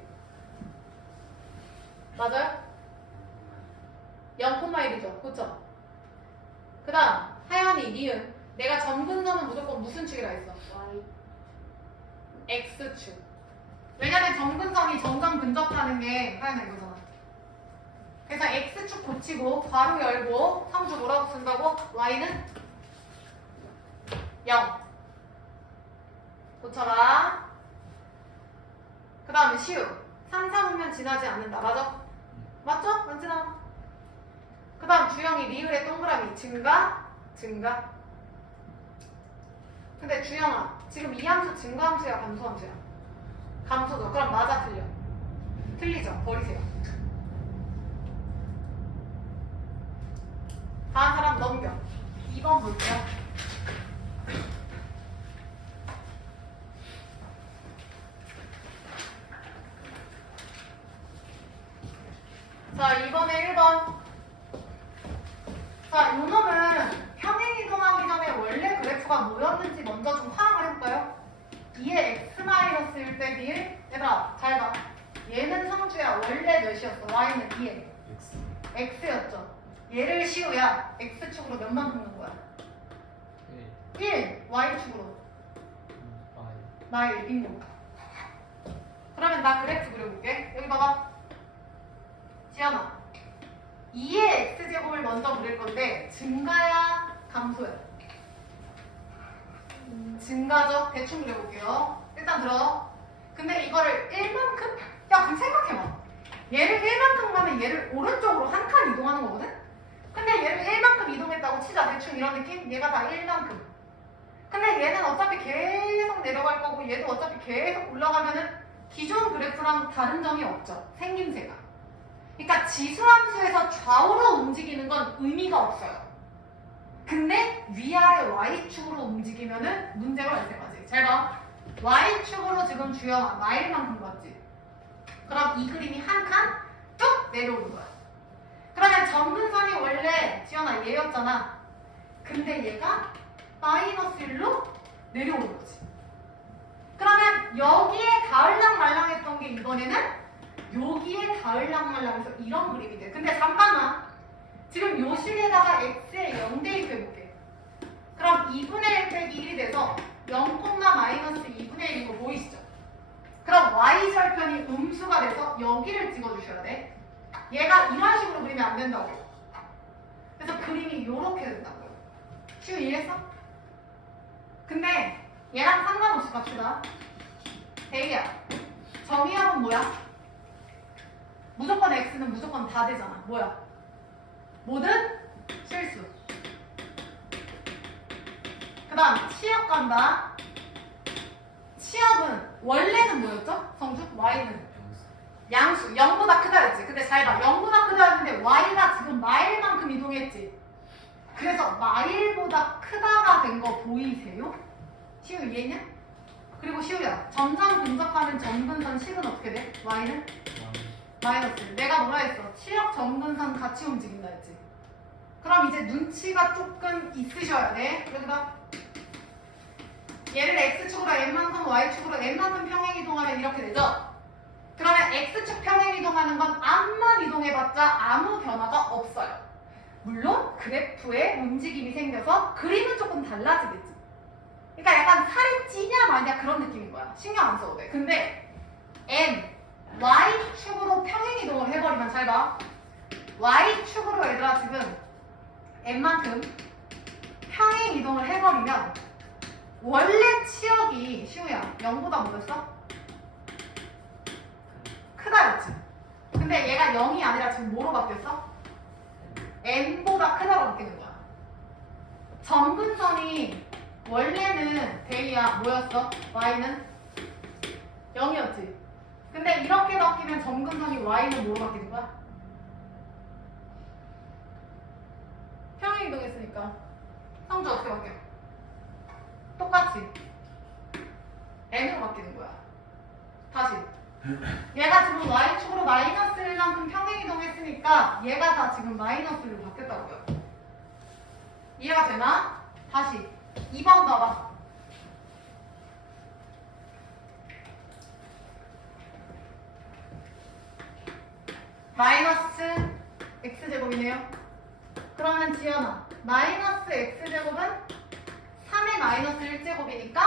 맞아요? 0,1이죠. 그쵸? 그 다음 하연이 니은 내가 점근선은 무조건 무슨 축이라 했어? Y X축. 왜냐면 점근선이 점점 근접하는 게 하연아 이거잖아. 그래서 X축 고치고 괄호 열고 성주 뭐라고 쓴다고? Y는 0 고쳐라. 그 다음에 시우 3, 4분면 지나지 않는다. 맞아? 맞죠? 안 지나. 그 다음 주영이 리을의 동그라미 증가? 증가. 근데 주영아 지금 이 함수 증가함수야 감소함수야? 감소죠. 그럼 맞아 틀려? 틀리죠. 버리세요. 다음 사람 넘겨. 2번 볼게요. 자 2번에 1번. 자, 이 놈은 평행 이동하기 전에 원래 그래프가 뭐였는지 먼저 좀 파악을 해볼까요? 2의 x-1 빼기 1. 얘들아, 잘 봐. 얘는 성주야. 원래 몇이었어? y는 2에 x였죠. 얘를 시우야. x축으로 몇만 붙는 거야? 1. y축으로. 나의 빙고. 그러면 나 그래프 그려볼게. 여기 봐봐. 지연아. 2의 x제곱을 먼저 그릴 건데 증가야 감소야? 증가죠? 대충 그려볼게요. 일단 들어. 근데 이거를 1만큼? 야 그럼 생각해봐. 얘를 1만큼 가면 얘를 오른쪽으로 한 칸 이동하는 거거든? 근데 얘를 1만큼 이동했다고 치자. 대충 이런 느낌? 얘가 다 1만큼. 근데 얘는 어차피 계속 내려갈 거고 얘도 어차피 계속 올라가면은 기존 그래프랑 다른 점이 없죠. 생김새가. 그러니까 지수함수에서 좌우로 움직이는 건 의미가 없어요. 근데 위아래 Y축으로 움직이면은 문제가 발생하지. 잘 봐. Y축으로 지금 주영아 마일만큼 갔지. 그럼 이 그림이 한 칸 쭉 내려오는 거야. 그러면 점근선이 원래 지영아 얘였잖아. 근데 얘가 마이너스 1로 내려오는 거지. 그러면 여기에 가을랑말랑했던 게 이번에는 여기에 가을랑말랑해서 이런 그림이 돼. 근데 잠깐만. 지금 요 식에다가 x에 0 대입해볼게. 그럼 2분의 1 빼기 1이 돼서 0, 마이너스 2분의 1인 거 보이시죠? 그럼 y절편이 음수가 돼서 여기를 찍어주셔야 돼. 얘가 이런 식으로 그리면 안 된다고. 그래서 그림이 이렇게 된다고요. 시우 이해했어? 근데 얘랑 상관없이 갑시다. 대희야, 정의합은 뭐야? 무조건 x는 무조건 다 되잖아. 뭐야? 모든 실수. 그 다음 치역 간다. 치역은 원래는 뭐였죠? 성주? y는 양수. 0보다 크다 했지. 근데 잘 봐. 0보다 크다 했는데 y가 지금 마일만큼 이동했지. 그래서 마일보다 크다가 된 거 보이세요? 시우 이해했냐? 그리고 시우야, 점점 근접하는 점근선 식은 어떻게 돼? y는? 마이너스. 내가 뭐라 했어? 치역 점근선 같이 움직인다 했지. 그럼 이제 눈치가 조금 있으셔야 돼. 여기다 얘를 x축으로 n만큼 y축으로 n만큼 평행 이동하면 이렇게 되죠? 그러면 x축 평행 이동하는 건 앞만 이동해봤자 아무 변화가 없어요. 물론 그래프에 움직임이 생겨서 그림은 조금 달라지겠지. 그러니까 약간 살이 찌냐 마냐 그런 느낌인 거야. 신경 안 써도 돼. 근데 n, y축으로 평행 이동을 해버리면 잘 봐. y축으로 얘들아 지금 n만큼 평행 이동을 해버리면 원래 치역이 시우야 0보다 뭐였어? 크다였지. 근데 얘가 0이 아니라 지금 뭐로 바뀌었어? n보다 크다로 바뀌는 거야. 점근선이 원래는 대이야 뭐였어? y는 0이었지. 근데 이렇게 바뀌면 점근선이 y는 뭐로 바뀌는 거야? 평행 이동했으니까 성주 어떻게 바뀌어? 똑같이 n으로 바뀌는 거야. 다시 얘가 지금 y축으로 마이너스 1만큼 평행 이동했으니까 얘가 다 지금 마이너스 1로 바뀌었다고요. 이해가 되나? 다시 2번 봐봐. 마이너스 x제곱이네요. 그러면 지연아, 마이너스 x제곱은 3의 마이너스 1제곱이니까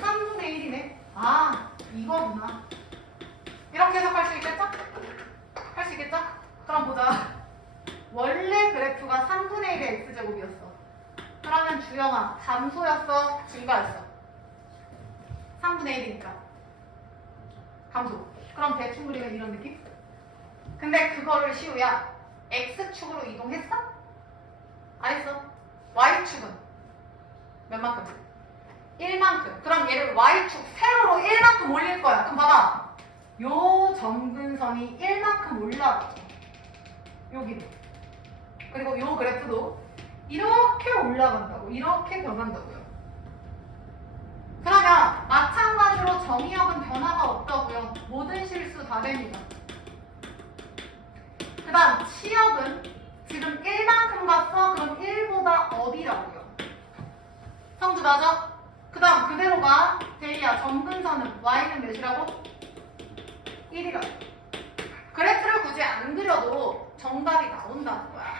3분의 1이네. 아, 이거구나. 이렇게 해석할 수 있겠죠? 할 수 있겠죠? 그럼 보자. 원래 그래프가 3분의 1의 x제곱이었어. 그러면 주영아, 감소였어? 증가했어? 3분의 1이니까. 감소. 그럼 대충 그리면 이런 느낌? 근데 그거를 시우야 x축으로 이동했어? 안 했어? y축은 몇 만큼? 1만큼. 그럼 얘를 y축 세로로 1만큼 올릴 거야. 그럼 봐봐. 요 점근선이 1만큼 올라가죠. 여기도. 그리고 요 그래프도 이렇게 올라간다고. 이렇게 변한다고요. 그러면 마찬가지로 정의역은 변화가 없다고요. 모든 실수 다 됩니다. 그 다음 치역은 지금 1만큼 갔어? 그럼 1보다 어디라고요? 성주 맞아? 그 다음 그대로 가. 대리야, 점근선은 y는 몇이라고? 1이라고. 그래프를 굳이 안 그려도 정답이 나온다는 거야.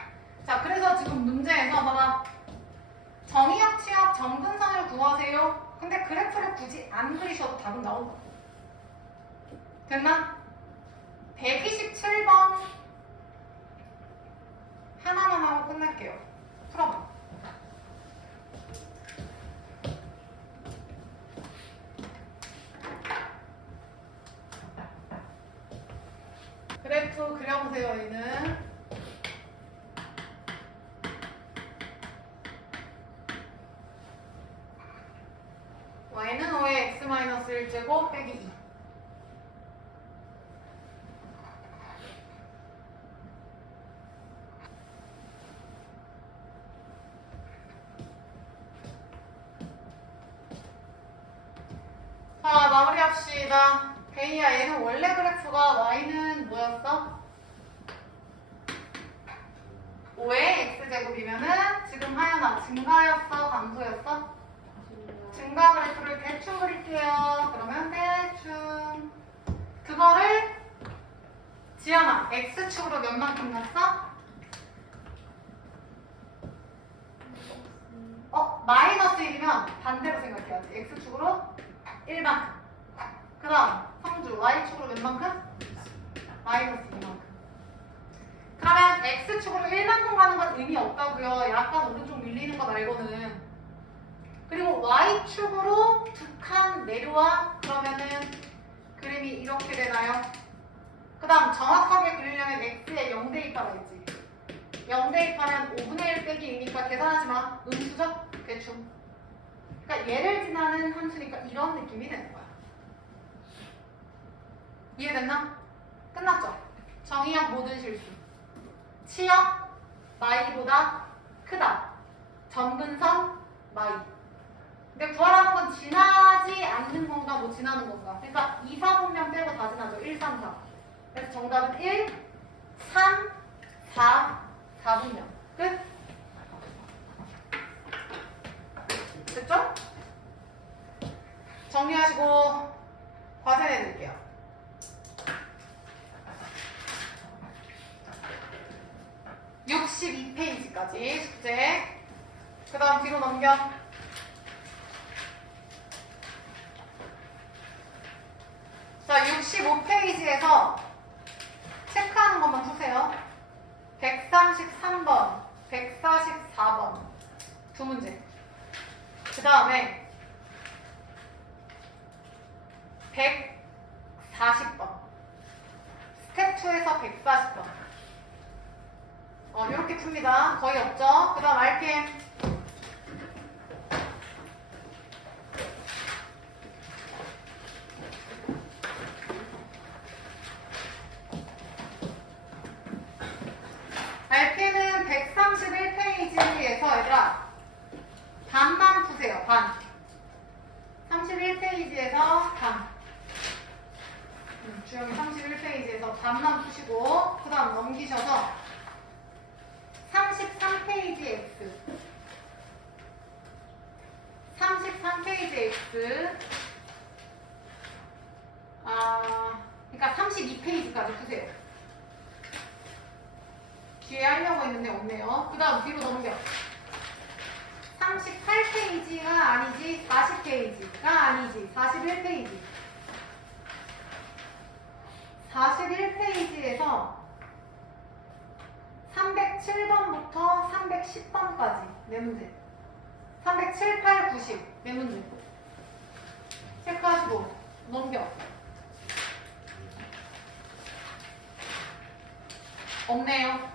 자, 그래서 지금 문제에서 봐봐. 정의역, 치역, 점근선을 구하세요. 근데 그래프를 굳이 안 그리셔도 답은 나온다. 됐나? 127번 하나만 하고 끝낼게요. 풀어봐. 그래프 그려보세요. 얘는 x1제곱 빼기 2. 자, 마무리합시다. 베이야, 얘는 원래 그래프가 y는 뭐였어? 5의 x제곱이면은 지금 하연아 증가였어? 감소였어? 증가 그래프를 대충 그릴게요. 그러면 대충 그거를 지연아 x축으로 몇 만큼 났어? 마이너스 1이면 반대로 생각해야지. x축으로 1만큼. 그 다음 성주 y축으로 몇 만큼? 마이너스 2만큼. 그러면 x축으로 1만큼 가는 건 의미 없다고요. 약간 오른쪽 밀리는 거 말고는. 그리고 y축으로 두 칸 내려와. 그러면은 그림이 이렇게 되나요? 그 다음 정확하게 그리려면 x에 0 대입하라 했지. 0 대입하면 5분의 1 빼기 2니까 계산하지 마. 음수죠? 대충. 그러니까 얘를 지나는 함수니까 이런 느낌이 되는 거야. 이해됐나? 끝났죠? 정의역 모든 실수. 치역 마이보다 크다. 점근선 마이. 근데 구하라는 건 지나지 않는 건가 뭐 지나는 건가. 그러니까 2, 4분면 빼고 다 지나죠. 1, 3, 4. 그래서 정답은 1, 3, 4, 4분면. 끝? 됐죠? 정리하시고 과제 내드릴게요. 62페이지까지 숙제. 그 다음 뒤로 넘겨. 자, 65페이지에서 체크하는 것만 푸세요. 133번, 144번 두 문제. 그 다음에 140번. 스텝 2에서 140번. 이렇게 풉니다. 거의 없죠? 그 다음 RPM. RPM은 131페이지에서 얘들아 반만 푸세요. 반. 31페이지에서 반. 주영이 31페이지에서 반만 푸시고 그 다음 넘기셔서 33페이지 X 33페이지 X 그러니까 32페이지까지 푸세요. 뒤에 하려고 했는데 없네요. 그 다음 뒤로 넘겨. 38페이지가 아니지 40페이지가 아니지 41페이지 41페이지에서 307번부터 310번까지 네 문제. 307, 8, 90 네 문제. 체크하시고 넘겨. 없네요.